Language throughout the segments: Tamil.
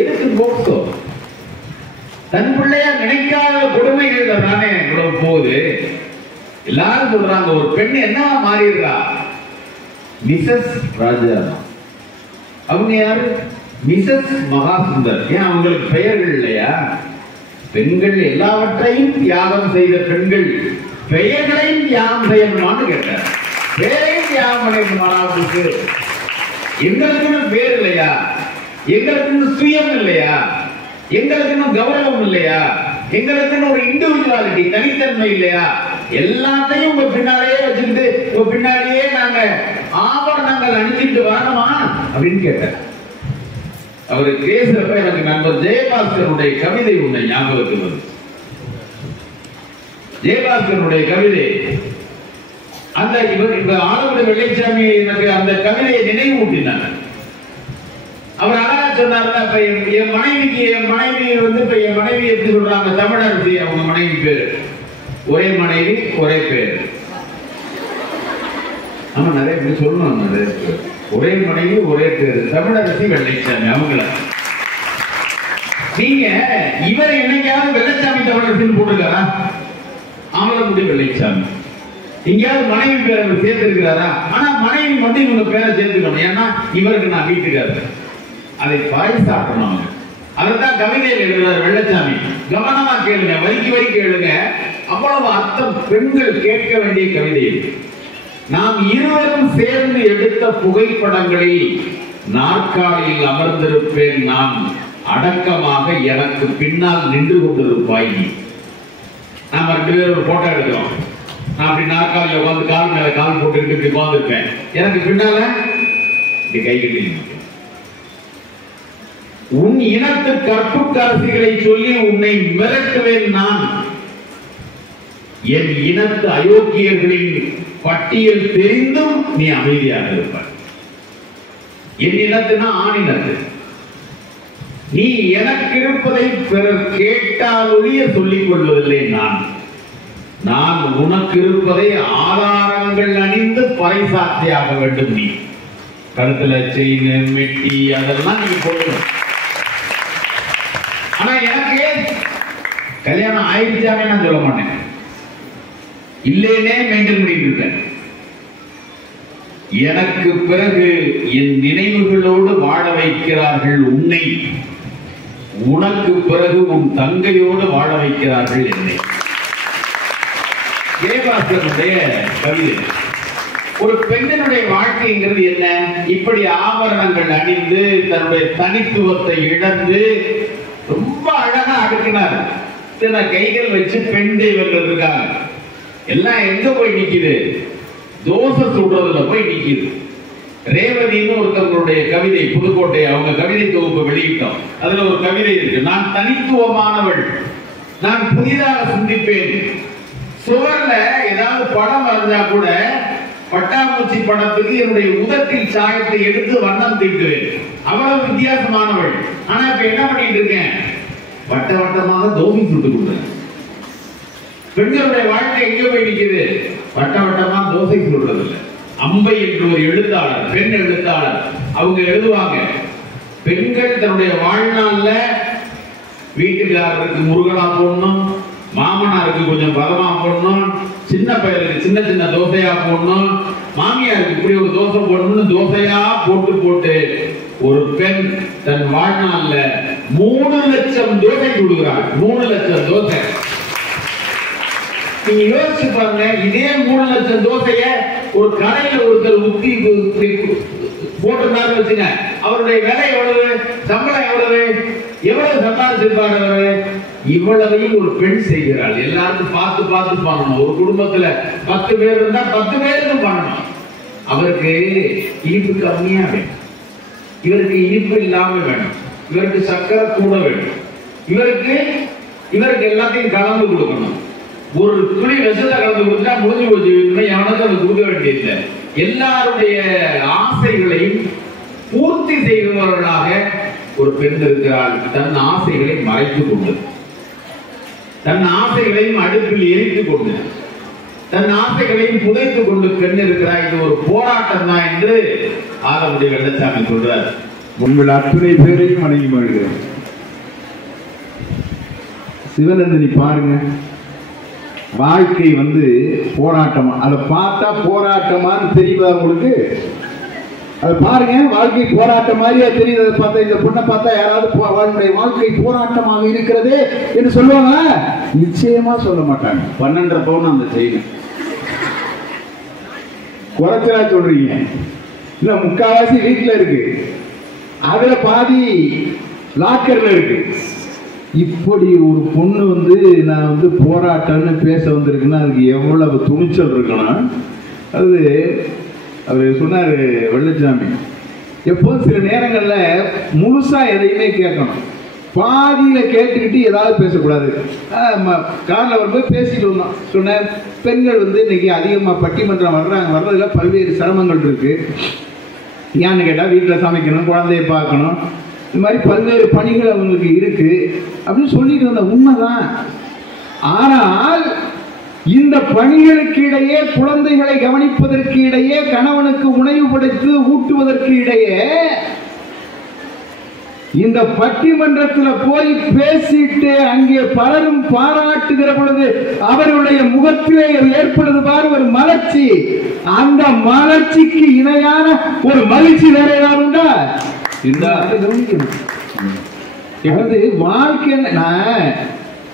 எதுக்கு போக்சோ? தன் பிள்ளையா நினைக்காத கொடுமைகள் தானே இவ்வளவு போகுது. எல்லாரும் சொல்றாங்க ஒரு பெண் என்னவா மாறிடுறா? மிசஸ் ராஜாராம். அவங்க யாரு? மிசஸ் மகாசுந்தர். ஏன் அவங்களுக்கு பெயர்கள் இல்லையா? பெண்கள் எல்லாவற்றையும் தியாகம் செய்த பெண்கள் பெயர்களையும் தியாகம் செய்யணுமான்னு கேட்டார். பெயரையும் தியாகம் பண்ணணுமா? எங்களுக்குன்னு பேர் இல்லையா? எங்களுக்குன்னு சுயம் இல்லையா? எங்களுக்குன்னு கௌரவம் இல்லையா? எங்களுக்குன்னு ஒரு இண்டிவிஜுவாலிட்டி, தனித்தன்மை இல்லையா? எல்லாத்தையும் உங்க பின்னாலேயே வச்சுக்கிட்டு உங்க பின்னாலேயே நாங்க ஆபரணங்கள் அணிஞ்சிட்டு வரணுமா அப்படின்னு கேட்டார். அவரு பேசுறப்ப எனக்கு நண்பர் ஜெயபாஸ்கருடைய கவிதை உன்னை ஞாபகத்துக்கு வருது. ஜெயபாஸ்கருடைய கவிதை அந்த இப்ப ஆலங்குடி வெள்ளைச்சாமி எனக்கு அந்த கவிதையை நினைவூட்டினாங்க. அவர் அழகா சொன்னார்ல, இப்ப என் மனைவி வந்து இப்ப என் மனைவி எப்படி சொல்றாங்க? தமிழரசி அவங்க மனைவி பேரு. ஒரே மனைவி ஒரே பேரு. ஆமா, நிறைய பேர் சொல்லணும். ஒரே மனைவி ஒரே பேரு. தமிழரசி வெள்ளைச்சாமி அவங்கள. நீங்க இவர் என்னைக்காவது வெள்ளைச்சாமி தமிழரசின்னு போட்டிருக்காரா? ஆலங்குடி வெள்ளைச்சாமி எங்கேயாவது மனைவி பேரை சேர்த்திருக்கிறாரா? ஆனா மனைவி மட்டும் இவங்க பேரை சேர்த்துக்கணும். ஏன்னா இவருக்கு நான் வீட்டுக்காரர். அதை பறைசாற்றணும். அதைத்தான் கவிதையில் எழுதுறார் வெள்ளைச்சாமி. கவனமா கேளுங்க, வரிக்கு வரி கேளுங்க. அவ்வளவு அர்த்தம். பெண்கள் கேட்க வேண்டிய கவிதை. நாம் இருவரும் சேர்ந்து எடுத்த புகைப்படங்களில் நாற்காலியில் அமர்ந்திருப்பேன் நான், அடக்கமாக எனக்கு பின்னால் நின்று கொண்டிருப்பாய். நாம 2 பேரும் ஒரு போட்டோ எடுக்கிறோம். நான் அப்படி நாற்காலியில் உட்காந்து கால் மேல கால் போட்டுக்கிட்டு இப்படி உட்காந்துருப்பேன். எனக்கு பின்னால இப்படி கை கட்டி உன் இனத்து கற்புக்கரசிகளை சொல்லி உன்னை மிரட்டுவேன் நான். என் இனத்து அயோக்கியர்களின் பட்டியல் தெரிந்தும் நீ அமைதியாக இருப்பாய். என் இனத்துனா ஆணினத்து. நீ எனக்கு இருப்பதை பிறர் கேட்டாலொழிய சொல்லிக் கொள்வதில்லை நான். நான் உனக்கு இருப்பதை ஆதாரங்கள் அணிந்து பறைசாற்றியாக வேண்டும். நீ கழுத்துல செயின் மெட்டி அதெல்லாம் நீங்க போடணும். ஆனா எனக்கு கல்யாணம் ஆயிடுச்சாமே நான் சொல்ல மாட்டேன். இல்லைன்னே மெயின்டைன் பண்ணிட்டு இருக்கேன். எனக்கு பிறகு என் நினைவுகளோடு வாழ வைக்கிறார்கள் உன்னை. உனக்கு பிறகு உன் தங்கையோடு வாழ வைக்கிறார்கள் என்னை. ஜெயபாஸ்கருடைய கவிதை. ஒரு பெண்ணினுடைய வாழ்க்கைங்கிறது என்ன? இப்படி ஆபரணங்கள் அணிந்து தன்னுடைய தனித்துவத்தை இழந்து ரொம்ப அழகா அடுக்கினார். இத்தனை கைகள் வச்சு பெண் தெய்வங்கள் இருக்காங்க. எல்லாம் எங்க போய் நிக்குது? தோசை சுடுறதுல போய் நிக்குது. ரேவதினு ஒருத்தவங்களுடைய கவிதை, புதுக்கோட்டை அவங்க கவிதை தொகுப்பு வெளியிட்டோம். அதுல ஒரு கவிதை இருக்கு. நான் தனித்துவமானவள், நான் புதிதாக சிந்திப்பேன். சுவர்ல ஏதாவது படம் வரைஞ்சா கூட பட்டாம்பூச்சி படத்துக்கு என்னுடைய உதட்டில் சாயத்தை எடுத்து வண்ணம் தீட்டுவேன். அவ்வளவு வித்தியாசமானவள். ஆனா இப்ப என்ன பண்ணிட்டு இருக்கேன்? வட்ட வட்டமாக தோசை சுட்டு கொடுத்தேன். பெண்களுடைய வாழ்க்கை எங்கே போய் நிற்குது? வட்ட வட்டமா தோசை சுடுறது இல்லை. அம்பை என்று ஒரு எழுத்தாளர், பெண் எழுத்தாளர், அவங்க எழுதுவாங்க, பெண்கள் தன்னுடைய வாழ்நாள்ல வீட்டுக்காரருக்கு முருகனா போடணும், மாமனாருக்கு கொஞ்சம் பதமா போடணும், சின்ன பையனுக்கு சின்ன சின்ன தோசையா போடணும், மாமியாருக்கு இப்படி ஒரு தோசை போடணும்னு தோசையா போட்டு போட்டு ஒரு பெண் தன் வாழ்நாள்ல 3 லட்சம் தோசை கொடுக்கிறார். 3 லட்சம் தோசை. நீங்க யோசிச்சு பாருங்க. இதே 3 லட்சம் தோசைய ஒரு கடையில ஒருத்தர் ஊத்தி போட்டிருந்தாரு வச்சுங்க, அவருடைய விலை எவ்வளவு? சம்பளம் எவ்வளவு? எவ்வளவு சம்பாதிச்சிருப்பாரு அவரு? இவ்வளவையும் ஒரு பெண் செய்கிறாள். எல்லாருக்கும் பார்த்து பார்த்து பண்ணணும். ஒரு குடும்பத்துல 10 பேர் இருந்தா 10 பேருக்கும் பண்ணணும். அவருக்கு இனிப்பு கம்மியா வேணும், இவருக்கு இனிப்பு இல்லாம வேணும், இவருக்கு சக்கரை கூட வேணும், இவருக்கு எல்லாத்தையும் கலந்து கொடுக்கணும். ஒரு துணி விஷத்தை கலந்து கொடுத்தா முடிஞ்சு போச்சு. எவனுக்கு அது கொடுக்க வேண்டியதில்லை. எல்லாருடைய ஆசைகளையும் பூர்த்தி செய்பவர்களாக ஒரு பெண் இருக்கிறாள். தன் ஆசைகளை மறைத்துக் கொண்டு, தன் ஆசைகளையும் அடுப்பில் எரித்துக் கொண்டு, தன் ஆசைகளையும் புதைத்துக் கொண்டு பெண் இருக்கிறார். இது ஒரு போராட்டம் தான் என்று ஆலங்குடி வெள்ளைச்சாமி சொல்றார். உங்கள் அத்துணை பேரையும் வணங்கி மகிழ்கிறேன். சிவநந்தினி பாருங்க, வாழ்க்கை போராட்டமா? அதை பார்த்தா போராட்டமான்னு தெரியுதா உங்களுக்கு? அதை பாருங்க, வாழ்க்கை போராட்டம் மாதிரியா தெரியுது. அதை பார்த்தா, இந்த பொண்ணை பார்த்தா யாராவது அவனுடைய வாழ்க்கை போராட்டமாக இருக்கிறது என்று சொல்லுவாங்க? நிச்சயமா சொல்ல மாட்டாங்க. 12.5 பவுன் அந்த செய்தி குறைச்சலா சொல்றீங்க. இல்ல, முக்காவாசி வீட்டுல இருக்கு, அதுல பாதி லாக்கர்ல இருக்கு. இப்படி ஒரு பொண்ணு நான் போராட்டம்னு பேச வந்திருக்குன்னா அதுக்கு எவ்வளவு துணிச்சல் இருக்கணும். அது அவர் சொன்னாரு வெள்ளச்சாமி, எப்போ சில நேரங்கள்ல முழுசா எதையுமே கேட்கணும், பாதியில கேட்டுக்கிட்டு ஏதாவது பேசக்கூடாது. காரில் வரும்போது பேசிட்டு வந்தோம். சொன்னார், பெண்கள் இன்னைக்கு அதிகமா பட்டிமன்றம் வர்றதுல பல்வேறு சிரமங்கள் இருக்கு. ஏன்னு கேட்டா, வீட்டில் சமைக்கணும், குழந்தைய பார்க்கணும், இந்த மாதிரி பல்வேறு பணிகள் அவங்களுக்கு இருக்கு அப்படின்னு சொல்லிட்டு வந்த உண்மைதான். ஆனால் இந்த பணிகளுக்கு இடையே, குழந்தைகளை கவனிப்பதற்கு இடையே, கணவனுக்கு உணவு படைத்து ஊட்டுவதற்கு இடையே இந்த பட்டிமன்றத்தில் போய் பேசிட்டு அங்கே பலரும் பாராட்டுகிற பொழுது அவர்களுடைய முகத்திலே ஏற்படுது பாரு ஒரு மலர்ச்சி. அந்த மலர்ச்சிக்கு இணையான ஒரு மகிழ்ச்சி வேற ஏதாவது உண்டா? வாழ்க்கை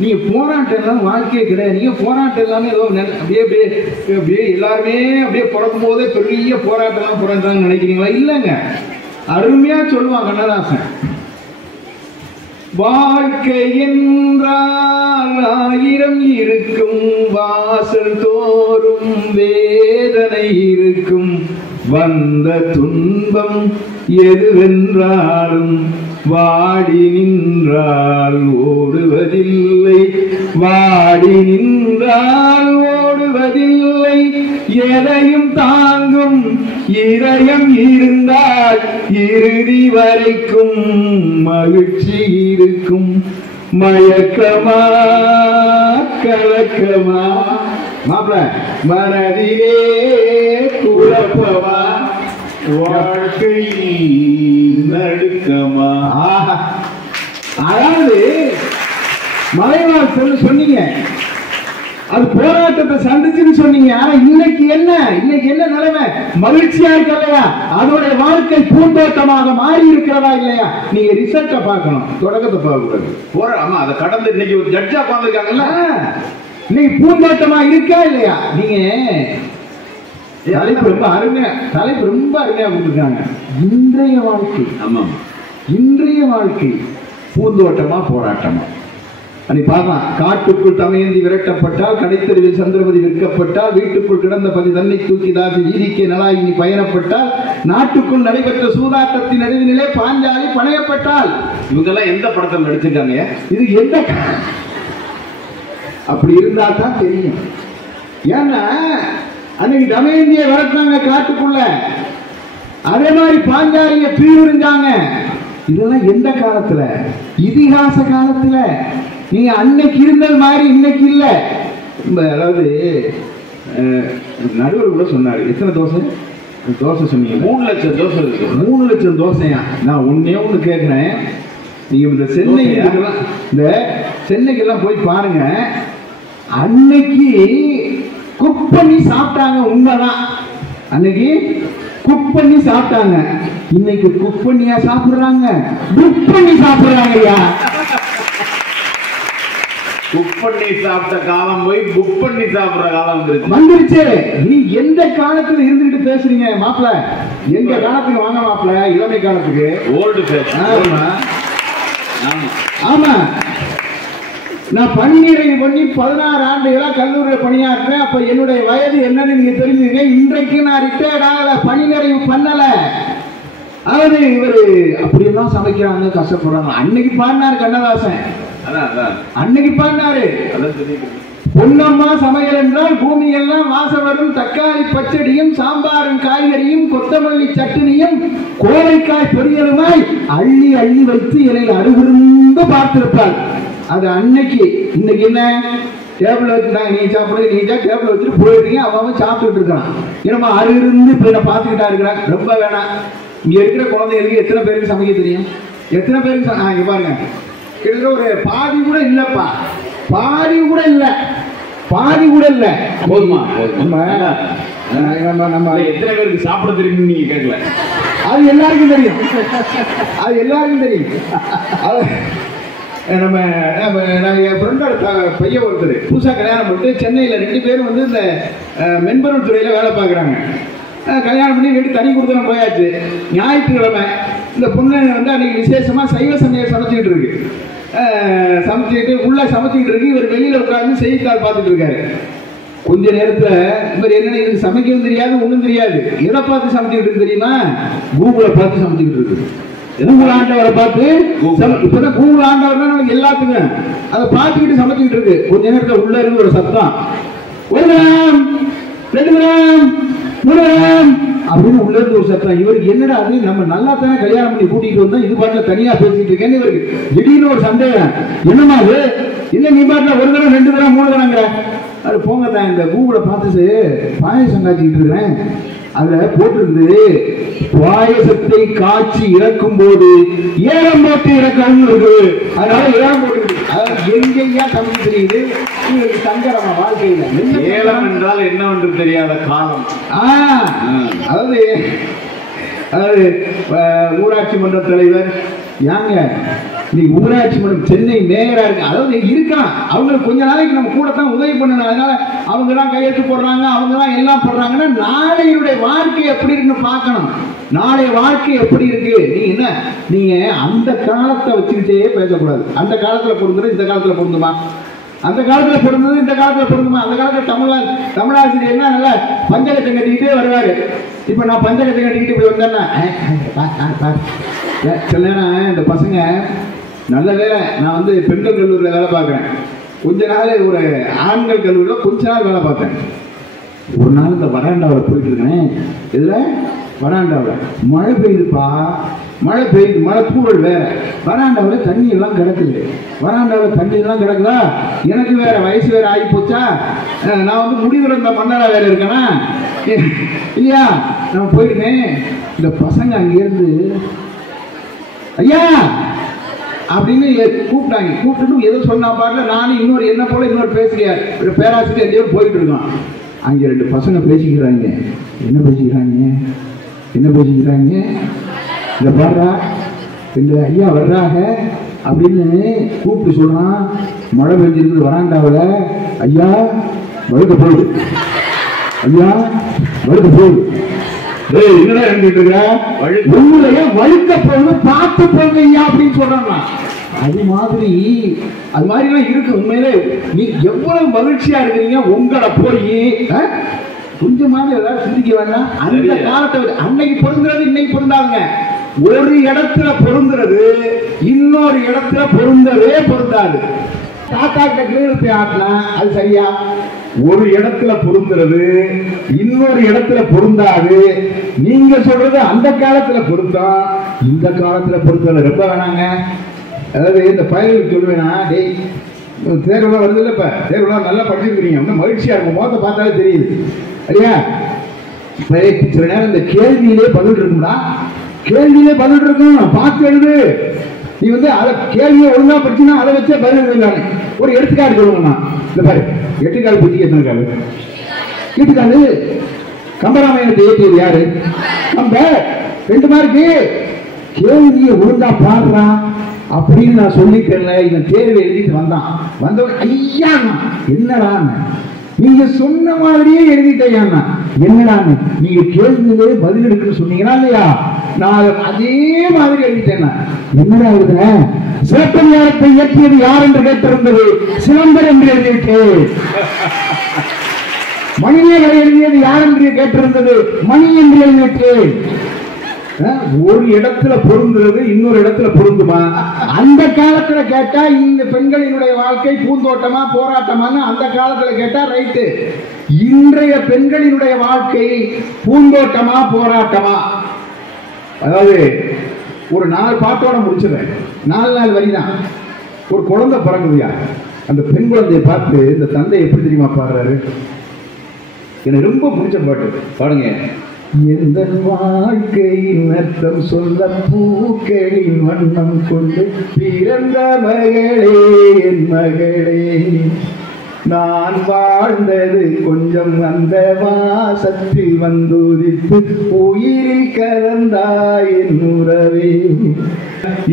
நீங்க போராட்டம் எல்லாம் வாழ்க்கையே கிடையாது. நீங்க போராட்டம் எல்லாமே ஏதோ அப்படியே அப்படியே அப்படியே எல்லாருமே அப்படியே பிறக்கும் போதே பெரிய போராட்டம் எல்லாம் பிறந்தாங்க நினைக்கிறீங்களா? இல்லைங்க, அருமையா சொல்லுவாங்க கண்ணதாசன், வாழ்க்கை என்றால் 1000 இருக்கும், வாசல் தோறும் வேதனை இருக்கும், வந்த துன்பம் எதுவென்றாலும் வாடி நின்றால் ஓடுவதில்லை, வாடி நின்றால் ஓடுவதில்லை, எதையும் தாங்கும் இதயம் இருந்தால் இறுதி வரைக்கும் மகிழ்ச்சி இருக்கும். மயக்கமா கலக்கமா மாப்பிள, மனதிலே குழப்பமா, வாழ்க்கை நடுக்கமா. அதாவது மலைவாழ் சொன்னீங்க, அது போராட்டத்தை சந்திச்சுன்னு சொன்னீங்க. ஆனா இன்னைக்கு என்ன நிலைமை? மகிழ்ச்சியா இருக்கலையா? அதோட வாழ்க்கை பூந்தோட்டமாக மாறி இருக்கிறதா இல்லையா? நீங்க ரிசல்ட்டை பார்க்கணும், தொடக்கத்தை பார்க்கக்கூடாது. ஆமா, அதை கடந்து இன்னைக்கு ஒரு ஜட்ஜா பார்த்துருக்காங்கல்ல, இன்னைக்கு பூந்தோட்டமா இருக்கா இல்லையா? நீங்க தலைப்பு ரொம்ப அருமையா கொடுத்துருக்காங்க. இன்றைய வாழ்க்கை, ஆமா, இன்றைய வாழ்க்கை பூந்தோட்டமா போராட்டமா? காட்டுக்குள் தமையந்தி விரட்டப்பட்டால், கடைத்தெருவில் சந்திரபதி விற்கப்பட்டால், வீட்டுக்குள் கிடந்த பதி தன்னை தூக்கி தாசி வீதிக்கே நலாயினி பயணப்பட்டால், நாட்டுக்குள் நடைபெற்ற சூதாட்டத்தின் நடுவினிலே பாஞ்சாலி பணையப்பட்டால், இவங்கெல்லாம் எந்த படத்தில் நடிச்சிருக்காங்க? இது எந்த? அப்படி இருந்தா தான் தெரியும். ஏன்னா அன்னைக்கு தமயந்தியை விரட்டினாங்க காட்டுக்குள்ள, அதே மாதிரி பாஞ்சாலிய தீவிரிஞ்சாங்க. இதெல்லாம் எந்த காலத்துல? இதிகாச காலத்துல. நீங்க அன்னைக்கு இருந்தது மாதிரி இன்னைக்கு இல்ல. அதாவது நடுவர் கூட சொன்னாரு, எத்தனை தோசை சொன்னீங்க? 3 லட்சம் தோசை இருக்கு. 3 லட்சம் தோசையா? நான் ஒண்ணு கேட்கிறேன். நீங்க இந்த சென்னைக்கெல்லாம் போய் பாருங்க, அன்னைக்கு குக் பண்ணி சாப்பிட்டாங்க. உண்மைதான், அன்னைக்கு குக் பண்ணி சாப்பிட்டாங்க. இன்னைக்கு குக் பண்ணியா சாப்பிடுறாங்க? புக் பண்ணி சாப்பிடுறாங்க. குக் பண்ணி சாப்பிட்ட காலம் போய் புக் பண்ணி சாப்பிடுற காலம் வந்துருச்சு. நீ எந்த காலத்துல இருந்துட்டு பேசுறீங்க மாப்பிள? எங்க காலத்துக்கு வாங்க மாப்பிள, இளமை காலத்துக்கு. Old fashion. ஆமா, நான் பணிநிறைவு பண்ணி 16 ஆண்டுகளா கல்லூரியில் பணியாற்றேன். அப்ப என்னுடைய வயது என்னன்னு நீங்க தெரிஞ்சுங்க. இன்றைக்கு நான் ரிட்டையர்ட் ஆகல, பணிநிறைவு பண்ணல. அதாவது இவரு அப்படியெல்லாம் சமைக்கிறாங்க, கஷ்டப்படுறாங்க. அன்னைக்கு பாடினாரு கண்ணதாசன், அன்னைக்கு பாடினாரு, பொன்னம்மா சமையல் என்றால் பூமி எல்லாம் வாசம் வரும், தக்காளி பச்சடியும் சாம்பாரும் காய்கறியும் கொத்தமல்லி சட்னியும் கோவைக்காய் பொரியலுமாய் அள்ளி அள்ளி வைத்து இலையில் அருகிருந்து பார்த்திருப்பார். அது அன்னைக்கு. இன்னைக்கு என்ன? டேபிள் வச்சுட்டாங்க, நீ சாப்பிடுறது, நீ டேபிள் வச்சுட்டு போயிடுறீங்க, அவன் சாப்பிட்டுட்டு இருக்கான். என்னமா அருகிருந்து இப்ப பார்த்துக்கிட்டா இருக்கிறான். ரொம்ப வேணாம், இங்க இருக்கிற குழந்தைகளுக்கு எத்தனை பேருக்கு சமைக்க தெரியும்? எத்தனை பேருக்கு இங்க பாருங்க, கிட்டத்தட்ட ஒரு பாதி கூட இல்லப்பா, பாதி கூட இல்ல, பாதி கூட இல்ல. போதுமா? நம்ம எத்தனை பேருக்கு சாப்பிட தெரியும் நீங்க கேட்கல. அது எல்லாருக்கும் தெரியும், அது எல்லாருக்கும் தெரியும். நம்ம என் ஃப்ரெண்டோட பையன் ஒருத்தர் புதுசாக கல்யாணம் பண்ணிட்டு சென்னையில் 2 பேரும் வந்து இந்த மென்பொருள் துறையில் வேலை பார்க்குறாங்க. கல்யாணம் பண்ணி வீட்டு தனி கொடுத்து போயாச்சு. ஞாயிற்றுக்கிழமை இந்த பொண்ணு வந்து அன்னைக்கு விசேஷமாக சைவ சமையல் சமைச்சிக்கிட்டு இருக்கு. சமைச்சிக்கிட்டு உள்ள சமைச்சிக்கிட்டு இருக்கு. இவர் வெளியில் உட்கார்ந்து செய்தித்தாள் பார்த்துட்டு இருக்காரு. கொஞ்ச நேரத்தில் இவர் என்ன, இது சமைக்கவும் தெரியாது, ஒன்றும் தெரியாது. எதை பார்த்து சமைச்சிக்கிட்டு இருக்கு தெரியுமா? கூகுளை பார்த்து சமைச்சிக்கிட்டு இருக்கு. கூகுள் ஆண்டவரை பார்த்து, இப்பதான் கூகுள் ஆண்டவர் எல்லாத்துக்குமே அதை பார்த்துக்கிட்டு சமைச்சுக்கிட்டு இருக்கு. கொஞ்ச நேரத்தில் உள்ள இருந்து ஒரு சத்தம், 1 கிராம் 2 கிராம் 3 கிராம் அப்படின்னு உள்ள இருந்து ஒரு சத்தம். இவருக்கு என்னடா அது, நம்ம நல்லா தானே கல்யாணம் பண்ணி கூட்டிட்டு வந்தோம், இது பாட்டில் தனியா பேசிட்டு இருக்கேன்னு இவருக்கு திடீர்னு ஒரு சந்தேகம். என்னமா அது, இல்லை நீ பாட்டில் 1 கிராம் 2 கிராம் 3 கிராம்ங்கிற. அது போங்க தான், இந்த கூகுளை பார்த்து பாயசம் காய்ச்சிக்கிட்டு இருக்கிறேன். அதுல போட்டிருந்தது, பாயசத்தை காய்ச்சி இறக்கும் போது ஏலம் போட்டு இறக்கவும் இருக்கு. அதனால ஏலம் போட்டு, அதாவது எங்கேயா தமிழ் தெரியுது உங்களுக்கு சங்கரமா வாழ்க்கையில. ஏலம் என்றால் என்னவென்று தெரியாத காலம். அதாவது ஊராட்சி மன்ற தலைவர் யாங்க, நீ ஊராட்சி மன்றம் சென்னை மேயரா இருக்கு, அதாவது இருக்கலாம். அவங்களுக்கு கொஞ்ச நாளைக்கு நம்ம கூட தான் உதவி பண்ணணும். அதனால அவங்க தான் கையெழுத்து போடுறாங்க, அவங்க தான் எல்லாம் போடுறாங்கன்னா நாளையுடைய வாழ்க்கை எப்படி இருக்குன்னு பார்க்கணும். நாளைய வாழ்க்கை எப்படி இருக்கு, நீங்க என்ன, நீங்க அந்த காலத்தை வச்சுக்கிட்டே பேசக்கூடாது. அந்த காலத்துல பொருந்தது இந்த காலத்துல பொருந்துமா, அந்த காலத்துல பொருந்தது இந்த காலத்துல பொருந்துமா. அந்த காலத்துல தமிழாசிரியர்னா நல்லா பஞ்சகத்தை கட்டிக்கிட்டே வருவாரு. இப்ப நான் பஞ்சகத்தை கட்டிக்கிட்டு இப்படி வந்தேன்னா சில நேரம் இந்த பசங்க, நல்ல வேலை நான் வந்து பெண்கள் கல்லூரியில் வேலை பார்க்குறேன். கொஞ்ச நாள் ஒரு ஆண்கள் கல்லூரியில் கொஞ்ச நாள் வேலை பார்த்தேன். ஒரு நாள் இந்த வராண்டாவில் போயிட்டு இருக்கேன். இதில் வராண்டாவில் மழை பெய்யுதுப்பா, மழை பெய்யுது, மழை தூவல் வேற. வராண்டாவில் தண்ணி எல்லாம் கிடக்குது. வராண்டாவில் தண்ணி எல்லாம் கிடக்குதா, எனக்கு வேற வயசு வேற ஆகி போச்சா, நான் வந்து முடிவுற இந்த மன்னரா வேற இருக்கேனா இல்லையா. நான் போயிருக்கேன். இந்த பசங்க அங்கேருந்து ஐயா அப்படின்னு கூப்பிட்டாங்க. கூப்பிட்டு எதோ சொன்னா பாருங்க, நானும் இன்னொரு என்ன போல இன்னொரு பேசுகிறார் பேராசிரியர் எங்கேயோ போயிட்டு இருக்கான். அங்கே 2 பசங்க பேசிக்கிறாங்க. என்ன பேசிக்கிறாங்க, என்ன பேசிக்கிறாங்க, இந்த பாடுறா இந்த ஐயா வர்றாங்க அப்படின்னு கூப்பிட்டு சொல்றான். மழை பெஞ்சிருக்கு வராண்டாவில், ஐயா வழுக்க போகுது, ஐயா வழுக்க போகுது. என்னடா இருந்துட்டு இருக்க, உங்களைய வழுக்க போகுது பார்த்து போங்க ஐயா அப்படின்னு சொல்றாங்க. அது மாதிரி எல்லாம் இருக்கு. உண்மையிலே நீ எவ்வளவு மகிழ்ச்சியா இருக்கிறீங்க. உங்களை போய் கொஞ்சமாவது ஏதாவது சிந்திக்க வேண்டாம். அந்த காலத்தை அன்னைக்கு பொருந்துறது இன்னைக்கு பொருந்தாங்க. ஒரு இடத்துல பொருந்துறது இன்னொரு இடத்துல பொருந்தவே பொருந்தாது. தாத்தா கிட்ட கிரீடத்தை ஆட்டினா அது சரியா, ஒரு இடத்துல பொருந்துறது இன்னொரு இடத்துல பொருந்தாது. நீங்க சொல்றது அந்த காலத்துல பொருத்தா, இந்த காலத்துல பொருத்தல ரொம்ப வேணாங்க. அதாவது இந்த பயலுக்கு சொல்லுவேனா, டேய் தேர்வுலாம் வருது இல்லை, இப்ப தேர்வுலாம் நல்லா படிச்சிருக்கிறீங்க, இன்னும் மகிழ்ச்சியா இருக்கும், முகத்தை பார்த்தாலே தெரியுது ஐயா. சில நேரம் இந்த கேள்வியிலே பதில் இருக்கும்டா, கேள்வியிலே பதில் இருக்கும், பார்த்து எழுது. நீ வந்து அதை கேள்வியை ஒழுங்கா படிச்சுன்னா அதை வச்சே பதில் எழுதுங்க. ஒரு எடுத்துக்காட்டு சொல்லுங்கண்ணா, இந்த பாரு 8 கால் பூச்சிக்கு எத்தனை கால்? 8 கால். கம்பராமாயணத்தை ஏற்றியது யாரு? கம்பர். 2 மார்க்கு. கேள்வியை ஒழுங்கா பாடுறா அப்படின்னு நான் சொல்லிட்டேன்ல. இவன் தேர்வை எழுதிட்டு வந்தான். வந்தவன் ஐயா என்னடா, நீங்க சொன்ன மாதிரியே எழுதிட்டேன். என்னடா நீங்க கேள்வியிலே பதில் எடுக்கணும்னு சொன்னீங்களா இல்லையா, நான் அதே மாதிரி எழுதிட்டேன். என்னடா எழுதுன? சிலப்பதிகாரத்தை இயற்றியது யார் என்று கேட்டிருந்தது, சிலம்பர் என்று எழுதிவிட்டேன். மணிமேகலை எழுதியது யார் என்று கேட்டிருந்தது, மணி என்று எழுதிவிட்டேன். ஒரு இடத்துல பொருந்துறது இன்னொரு இடத்துல பொருந்துமா? அந்த காலத்துல கேட்டா இந்த பெண்களினுடைய வாழ்க்கை பூந்தோட்டமா போராட்டமான்னு அந்த காலத்துல கேட்டா ரைட்டு. இன்றைய பெண்களினுடைய வாழ்க்கை பூந்தோட்டமா போராட்டமா? அதாவது ஒரு 4 பாட்டோட முடிச்சிடறேன். 4 வரிதான். ஒரு குழந்தை பிறகுதியா, அந்த பெண் குழந்தையை பார்த்து இந்த தந்தை எப்படி தெரியுமா பாடுறாரு? எனக்கு ரொம்ப பிடிச்ச பாட்டு பாடுங்க. எந்த வாழ்க்கையின் அர்த்தம் சொல்ல பூக்களின் வண்ணம் கொண்டு பிறந்த மகளே என் மகளே, நான் வாழ்ந்தது கொஞ்சம் அந்த வாசத்தில் வந்துதித்து உயிரில் கலந்தாய் என் உறவே.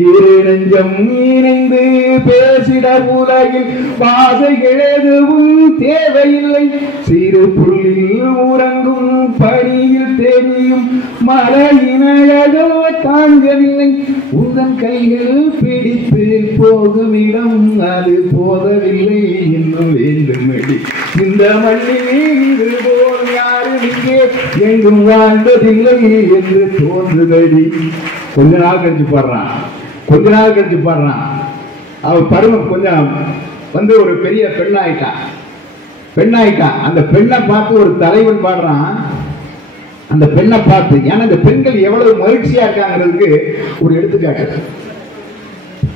இரு நெஞ்சம் இணைந்து பேசிட உலகில் பாதைகள் எதுவும் தேவையில்லை. சிறு புள்ளில் உறங்கும் பணியில் தெரியும் மழையினழகோ தாங்கவில்லை. உந்தன் கைகள் பிடித்து போகும் இடம் அது போதவில்லை இன்னும் வேண்டுமடி. இந்த மண்ணில் இது போல் யாரும் இங்கே எங்கும் வாழ்ந்ததில்லை என்று தோன்றுதடி. கொஞ்ச நாள் கழிச்சு பாடுறான். அவள் பருவம் கொஞ்சம் வந்து ஒரு பெரிய பெண்ணாயிட்டான். அந்த பெண்ணை பார்த்து ஒரு தலைவன் பாடுறான். அந்த பெண்ணை பார்த்து, ஏன்னா இந்த பெண்கள் எவ்வளவு மகிழ்ச்சியா இருக்காங்கிறதுக்கு ஒரு எடுத்துக்காட்டு.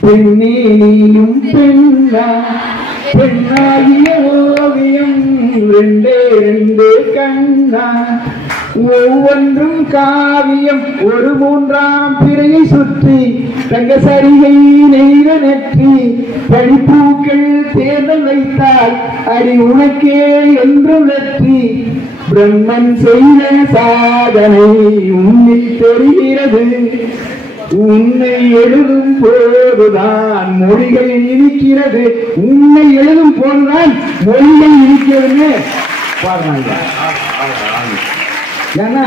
பெண்ணே நீயும் பெண்ணா, பெண்ணாகிய ஓவியம் ரெண்டே ரெண்டு கண்ணா, ஒவ்வொன்றும் காவியம் ஒரு மூன்றாம் பிறையை சுற்றி தங்க சரிகை நெய்த நெற்றி படிப்பூக்கள் தேர்தல் வைத்தால் அடி உனக்கே என்றும் வெற்றி. பிரம்மன் செய்த சாதனை உன்னில் தெரிகிறது. உன்னை எழுதும் போதுதான் மொழிகள் இனிக்கிறது. உன்னை எழுதும் போதுதான் மொழிகள் இனிக்கிறது பாடுறாங்க. ஏன்னா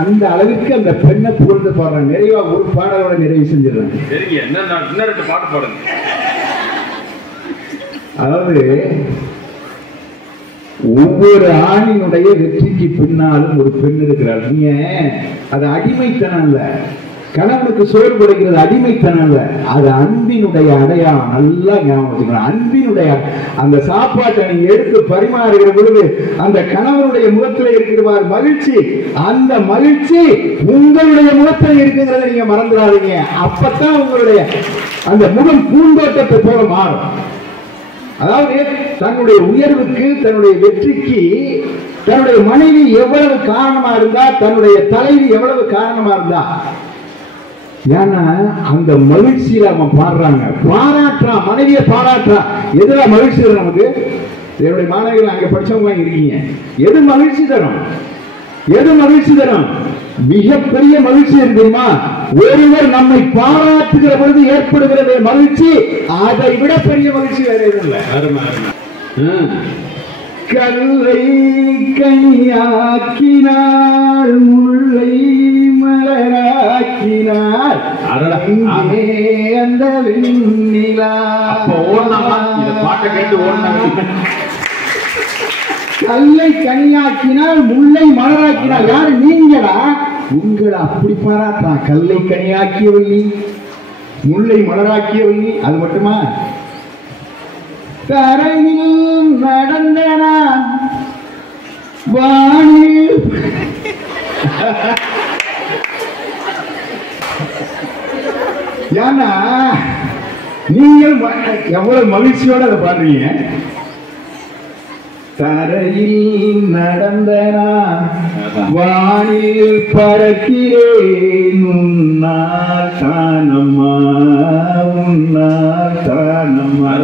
அந்த அளவுக்கு அந்த பெண்ணை புகழ்ந்து பாடுறாங்க. நிறைவா ஒரு பாடலோட நிறைவு செஞ்சிடறாங்க. அதாவது ஒவ்வொரு ஆணினுடைய வெற்றிக்கு பின்னாலும் ஒரு பெண் இருக்கிறார். நீங்க அது அடிமைத்தனம் இல்ல, கணவனுக்கு சோறு கொடுக்கிறது அடிமைத்தனம் இல்ல, அது அன்பினுடைய அடையாளம். நல்லா ஞாபகம் வச்சுக்கணும். அன்பினுடைய அந்த சாப்பாட்டை நீங்க எடுத்து பரிமாறுகிற பொழுது அந்த கணவனுடைய முகத்தில் இருக்கிற மகிழ்ச்சி, அந்த மகிழ்ச்சி உங்களுடைய முகத்தில் இருக்குங்கிறத நீங்க மறந்துடாதீங்க. அப்பதான் உங்களுடைய அந்த முகம் பூந்தோட்டத்தை போல மாறும். அதாவது தன்னுடைய உயர்வுக்கு, தன்னுடைய வெற்றிக்கு தன்னுடைய மனைவி எவ்வளவு காரணமா இருந்தா, தன்னுடைய தலைவி எவ்வளவு காரணமா இருந்தா, ஏன்னா அந்த மகிழ்ச்சியில அவன் பாராட்டுறான், மனைவியை பாராட்டுறான். எதுல மகிழ்ச்சி தரும் நமக்கு? என்னுடைய மாணவிகள் அங்க படிச்சவங்க இருக்கீங்க. எது மகிழ்ச்சி தரும்? மிகப்பெரிய மகிழ்ச்சி தெரியுமா? ஒருவர் நம்மை பாராட்டுகிற பொழுது ஏற்படுகிற மகிழ்ச்சி, அதை விட பெரிய மகிழ்ச்சி வேற எதுவும் இல்லை. கல்லை கனியாக்கினாள், முல்லை மலராக்கினாள், அந்த வெண்ணிலா. கல்லை கனியாக்கினால், முல்லை மலராக்கினாள். யாரு? நீங்களா? உங்களை அப்படி பாராட்டான். கல்லை கனியாக்கியவள்ளி, முல்லை மலராக்கியவள்ளி. அது மட்டுமா? தரையில் நடந்த நான் வானில் ஏன்னா நீங்கள் எவ்வளவு மகிழ்ச்சியோட அதை பாடுறீங்க. தரையில் நடந்த நான் வானில் பறக்கிறேன், உன்னால் தானம்மா, உன்னால் தானம்மா.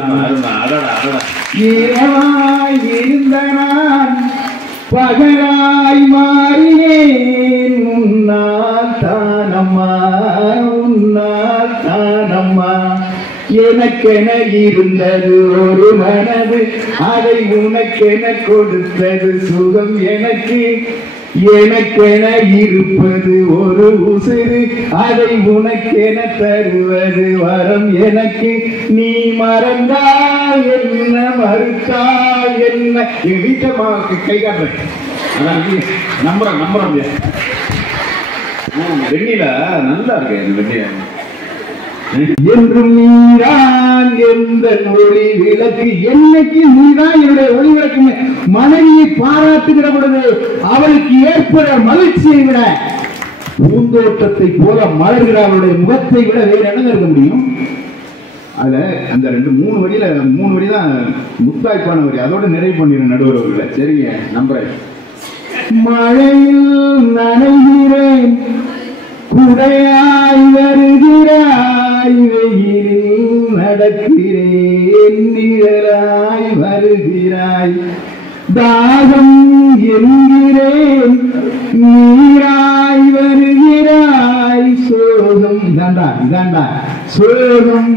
இரவாய் இருந்த நான் பகலாய் மாறினேன், உன்னால் தானம்மா, உன்னால் தானம்மா. எனக்கென இருந்தது ஒரு மனது, அதை உனக்கென கொடுத்தது சுகம் எனக்கு. எனக்கென இருப்பது ஒரு உசிறு, அதை உனக்கென தருவது வரம் எனக்கு. நீ மறந்தால் என்ன, மறுத்தால் என்ன. என் வீட்டம்மாவுக்கு கை காட்டுறேன், நம்புறோம். வெண்ணில நல்லா இருக்கு. வெண்ணில என்றும் நீதான் எந்த ஒளி விளக்கு, என்னைக்கு நீதான் என்னுடைய ஒளி விளக்கு. மனைவியை பாராட்டுகிற பொழுது அவளுக்கு ஏற்படுற மகிழ்ச்சியை விட, பூந்தோட்டத்தை போல மலர்கிற அவளுடைய முகத்தை விட வேற என்ன இருக்க முடியும்? அதுல அந்த 2-3 வரி தான் முத்தாய்ப்பான வரி. அதோட நிறைவு பண்ணிடுற நடுவர் அவர்களை. சரிங்க, நம்புறேன். மழையில் நனைகிறேன், குடையாய் வருகிறாய், வெயிலில் நடக்கிறேன், நிழலாய் வருகிறாய், தாகம் என்கிறேன், நீராய் வருகிறாய், சோகம் இதாண்டா சோகம்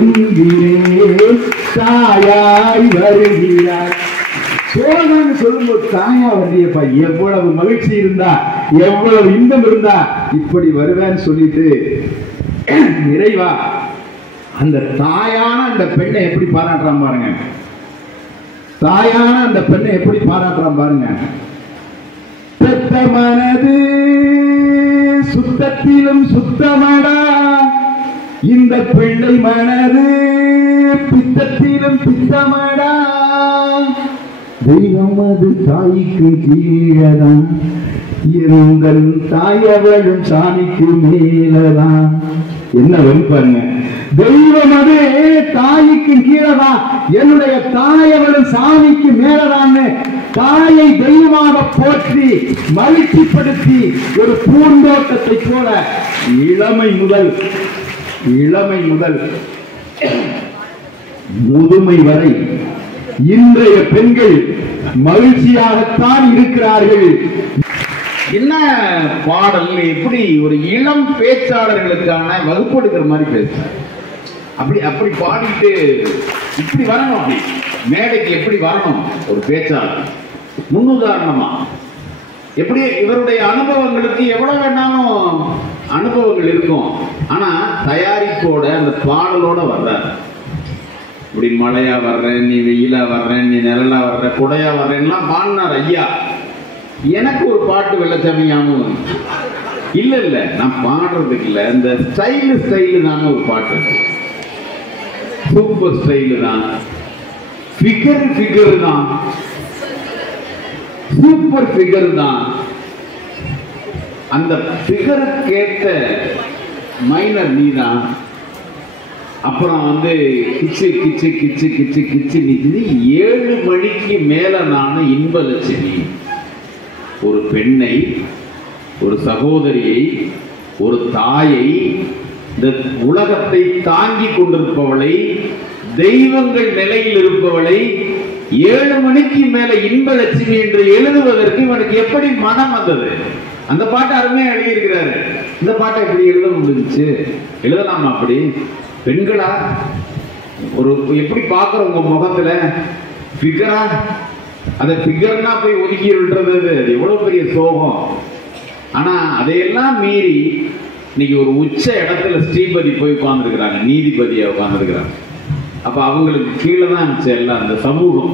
என்கிறேன், தாயாய் வருகிறாய். சோகம் சொல்லும்போது தாயா வர்றியப்பா, எவ்வளவு மகிழ்ச்சி இருந்தா, எவ்வளவு இன்பம் இருந்தா இப்படி வருவேன்னு சொல்லிட்டு நிறைவா அந்த தாயான அந்த பெண்ணை எப்படி பாராட்டுறான் பாருங்க. தாயான அந்த பெண்ணை எப்படி பாராட்டுறான் பாருங்க. பெத்த மனது சுத்தத்திலும் சுத்தமடா, இந்த பிள்ளை மனது பித்தத்திலும் பித்தமடா, தெய்வம் அது தாய்க்கு கீழதான், இருந்தல் தாயவளும் சாமிக்கு மேலதான். என்ன வெறுப்பாருங்க. தெய்வம் அது தாய்க்கு கீழதான், என்னுடைய தாயவளும் சாமிக்கு மேலதான்னு தாயை தெய்வமாக போற்றி மகிழ்ச்சிப்படுத்தி ஒரு பூந்தோட்டத்தை போல இளமை முதல் முதுமை வரை இன்றைய பெண்கள் மகிழ்ச்சியாகத்தான் இருக்கிறார்கள். என்ன பாடல், எப்படி ஒரு இளம் பேச்சாளர்களுக்கான வகுப்பு எடுக்கிற மாதிரி பேச, அப்படி பாடிட்டு இப்படி வரணும். அப்படி மேடைக்கு எப்படி வரணும் ஒரு பேச்சாளர், முன்னுதாரணமா. எப்படி இவருடைய அனுபவங்களுக்கு எவ்வளவு வேணாலும் அனுபவங்கள் இருக்கும், ஆனா தயாரிப்போட அந்த பாடலோட வர்றாரு. இப்படி மழையா வர்றேன், நீ வெயிலா வர்றேன், நீ நிழலா வர்ற, குடையா வர்றேன்லாம் பாடினார் ஐயா. எனக்கு ஒரு பாட்டு வெள்ளச்சாமியாமும் இல்ல நான் பாடுறதுக்கு இல்ல, இந்த ஸ்டைலு தான் ஒரு பாட்டு, சூப்பர் ஸ்டைலு தான், ஃபிகர் தான், சூப்பர் ஃபிகர் தான். அந்த ஃபிகருக்கேற்ற மைனர் நீ தான். அப்புறம் வந்து கிச்சு கிச்சு கிச்சு கிச்சு கிச்சு நிக்குது. 7 மணிக்கு மேல நான் இன்பலட்சுமி, ஒரு பெண்ணை, ஒரு சகோதரியை, ஒரு தாயை, இந்த உலகத்தை தாங்கி கொண்டிருப்பவளை, தெய்வங்கள் நிலையில் இருப்பவளை 7 மணிக்கு மேல இன்பலட்சுமி என்று எழுதுவதற்கு இவனுக்கு எப்படி மனம் வந்தது? அந்த பாட்டை அருமையா எழுதியிருக்கிறாரு. இந்த பாட்டை எப்படி எழுத முடிஞ்சிச்சு? எழுதலாமா அப்படி? பெண்களா ஒரு எப்படி பார்க்குற உங்க முகத்துல ஃபிகரா, அதை ஃபிகர்னா போய் ஒதுக்கி விடுறது அது எவ்வளவு பெரிய சோகம். ஆனா அதையெல்லாம் மீறி இன்னைக்கு ஒரு உச்ச இடத்துல ஸ்ரீபதி போய் உட்கார்ந்துருக்கிறாங்க, நீதிபதியா உட்கார்ந்துருக்கிறாங்க. அப்ப அவங்களுக்கு கீழே தான் இருந்துச்சு எல்லாம். அந்த சமூகம்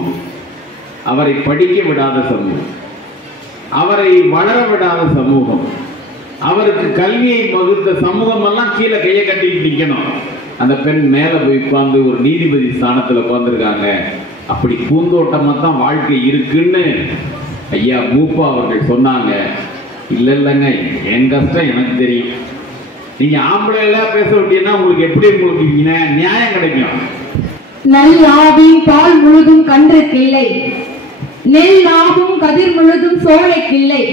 அவரை படிக்க விடாத சமூகம், அவரை வளர விடாத சமூகம், அவருக்கு கல்வியை வகுத்த சமூகம் எல்லாம் கீழே கையை கட்டிட்டு நிக்கணும். அந்த பெண் மேல போய் உட்கார்ந்து ஒரு நீதிபதி ஸ்தானத்துல உட்கார்ந்துருக்காங்க. அப்படி பூந்தோட்டமா தான் வாழ்க்கை இருக்குன்னு ஐயா மூப்பா அவர்கள் சொன்னாங்க. இல்லைங்க, என் கஷ்டம் எனக்கு தெரியும். நீங்க ஆம்பளை எல்லாம் பேச விட்டீங்கன்னா உங்களுக்கு எப்படி உங்களுக்கு நியாயம் கிடைக்கும்? நல் ஆவின் பால் முழுதும் கன்று கிள்ளை, நெல் ஆகும் கதிர் முழுதும் சோலை கிள்ளை,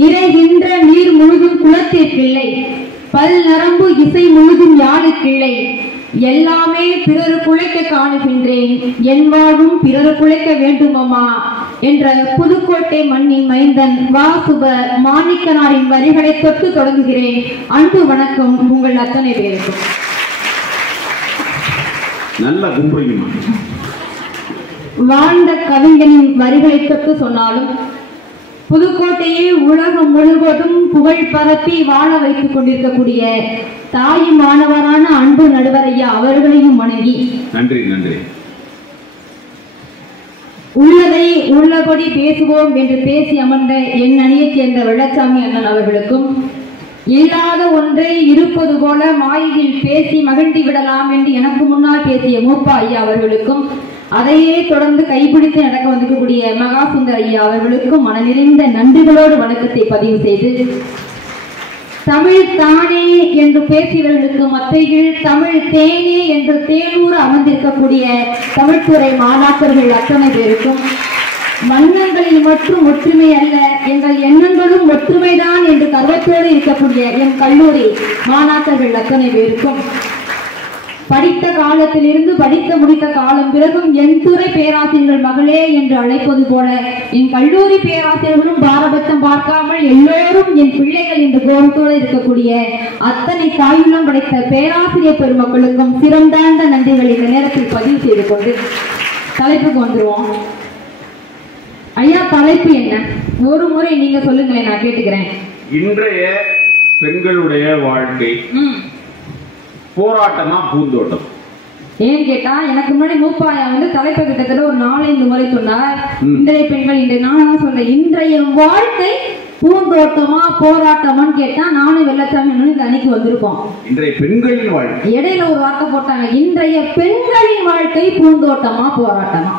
நிறைகின்ற நீர் முழுதும் குளத்திற்கில்லை, பல் நரம்பு இசை முழுதும் யாருக்கில்லை, எல்லாமே பிறரு குலைக்க காணுகின்றேன், என் வாழ்வும் பிறரு குலைக்க வேண்டுமம்மா என்ற புதுக்கோட்டை மண்ணின் மைந்தன் வாசுப மாணிக்கனாரின் வரிகளை தொட்டு தொடங்குகிறேன். அன்பு வணக்கம் உங்கள் அத்தனை பேருக்கும். நல்ல கும்பிடுமா வாழ்ந்த கவிஞனின் வரிகளை தொட்டு சொன்னாலும் புதுக்கோட்டையை உலகம் முழுவதும் புகழ் பரப்பி வாழ வைத்துக் கொண்டிருக்கக்கூடிய தாய் மாணவரான அன்பு நடுவர் ஐயா அவர்களையும் வணங்கி நன்றி நன்றி. உள்ளதை உள்ளபடி பேசுவோம் என்று பேசி அமர்ந்த என் அணியைச் சேர்ந்த வெள்ளச்சாமி அண்ணன் அவர்களுக்கும், இல்லாத ஒன்றை இருப்பது போல மாயில் பேசி மகிழ்ந்து விடலாம் என்று எனக்கு முன்னால் பேசிய மூப்பா ஐயா அவர்களுக்கும், அதையே தொடர்ந்து கைப்பிடித்து நடக்க வந்திருக்கக்கூடிய மகாசுந்தர் ஐயா அவர்களுக்கும் மன நிறைந்த நன்றிகளோடு வணக்கத்தை பதிவு செய்து, தமிழ் தானே என்று பேசியவர்களுக்கு மத்தியில் தமிழ் தேனே என்று தேனூர் அமர்ந்திருக்கக்கூடிய தமிழ்துறை மாணாக்கர்கள் அத்தனை பேருக்கும், வண்ணங்களில் மட்டும் ஒற்றுமை அல்ல, எங்கள் எண்ணங்களும் ஒற்றுமைதான் என்று கர்வத்தோடு இருக்கக்கூடிய என் கல்லூரி மாணாக்கர்கள் அத்தனை பேருக்கும் படித்த காலத்திலிருந்து படித்து முடித்த காலம் பிறகும் என் துறை பேராசிரியர்கள் மகளே என்று அழைப்பது போல என் கல்லூரி பேராசிரியர்களும் பாரபட்சம் பார்க்காமல் எல்லோரும் என் பிள்ளைகள் என்று கோரத்தோடு இருக்கக்கூடிய அத்தனை தாயுள்ளம் படைத்த பேராசிரியர் பெருமக்களுக்கும் சிறந்தாண்ட நன்றிகள் இந்த நேரத்தில் பதிவு செய்து கொண்டு தலைப்புக்கு வந்துருவோம். ஐயா, தலைப்பு என்ன? ஒரு முறை நீங்க சொல்லுங்களேன், நான் கேட்டுக்கிறேன். இன்றைய பெண்களுடைய வாழ்க்கை போராட்டமா பூந்தோட்டம்? ஏன்னு கேட்டா, எனக்கு முன்னாடி மூப்பாயா தலைப்பை கிட்டத்தட்ட ஒரு 4-5 முறை சொன்னார். இன்றைய பெண்கள், நான் சொல்றேன், இன்றைய வாழ்க்கை பூந்தோட்டமா போராட்டமான்னு கேட்டா நானும் வெள்ளச்சாமி இந்த அன்னைக்கு வந்திருக்கோம். இன்றைய பெண்களின் வாழ்க்கை இடையில ஒரு வார்த்தை போட்டாங்க, இன்றைய பெண்களின் வாழ்க்கை பூந்தோட்டமா போராட்டமா.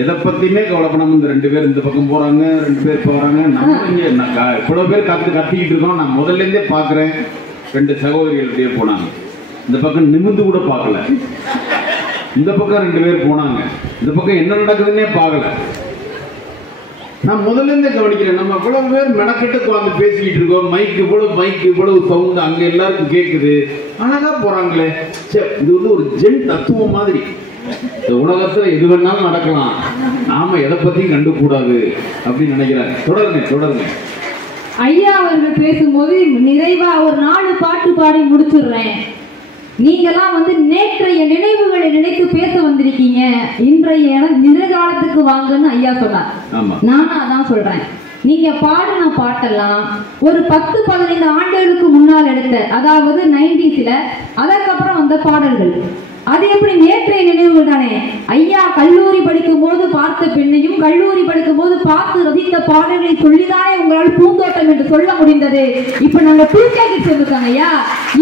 எதை பத்தியுமே கவலைப்படாம இந்த 2 பேர் இந்த பக்கம் போறாங்க, 2 பேர் போறாங்க. நம்ம இவ்வளவு பேர் கத்திக்கிட்டு இருக்கோம். நான் முதல்ல இருந்தே பாக்குறேன், 2 சகோதரிகள் அப்படியே போனாங்க. இந்த பக்கம் நிமிந்து கூட பார்க்கல. இந்த பக்கம் 2 பேர் போனாங்க. இந்த பக்கம் என்ன நடக்குதுன்னே பார்க்கல. நான் முதல்ல இருந்தே கவனிக்கிறேன். நம்ம இவ்வளவு பேர் மெனக்கெட்டு உட்காந்து பேசிக்கிட்டு இருக்கோம். மைக் இவ்வளவு சவுண்ட் அங்க எல்லாருக்கும் கேட்குது. அழகா போறாங்களே. இது ஒரு ஜென் தத்துவம் மாதிரி. இந்த உலகத்துல எது வேணாலும் நடக்கலாம், நாம எதை பத்தியும் கண்டுக்கூடாது அப்படின்னு நினைக்கிறாங்க. தொடருங்க. ஐயா அவர்கள் பேசும்போது நிறைவா ஒரு 4 பாட்டு பாடி முடிச்சிடுறேன். நீங்கெல்லாம் நேற்றைய நினைவுகளை நினைத்து பேச வந்திருக்கீங்க, இன்றைய நிகழ்காலத்துக்கு வாங்கன்னு ஐயா சொன்னார். நானும் அதான் சொல்றேன். நீங்க பாடின பாட்டெல்லாம் ஒரு 10-15 ஆண்டுகளுக்கு முன்னால் எடுத்த, அதாவது 90s, அதற்கப்புறம் வந்த பாடல்கள். அது எப்படி நேற்றைய நினைவுகள் தானே. ஐயா கல்லூரி படிக்கும் போது பார்த்த பெண்ணையும் கல்லூரி படிக்கும் போது பார்த்து ரசித்த பாடல்களை சொல்லிதானே உங்களால் பூந்தோட்டம் என்று சொல்ல முடிந்தது. இப்ப நாங்க தூக்கி சொல்லிருக்காங்க ஐயா.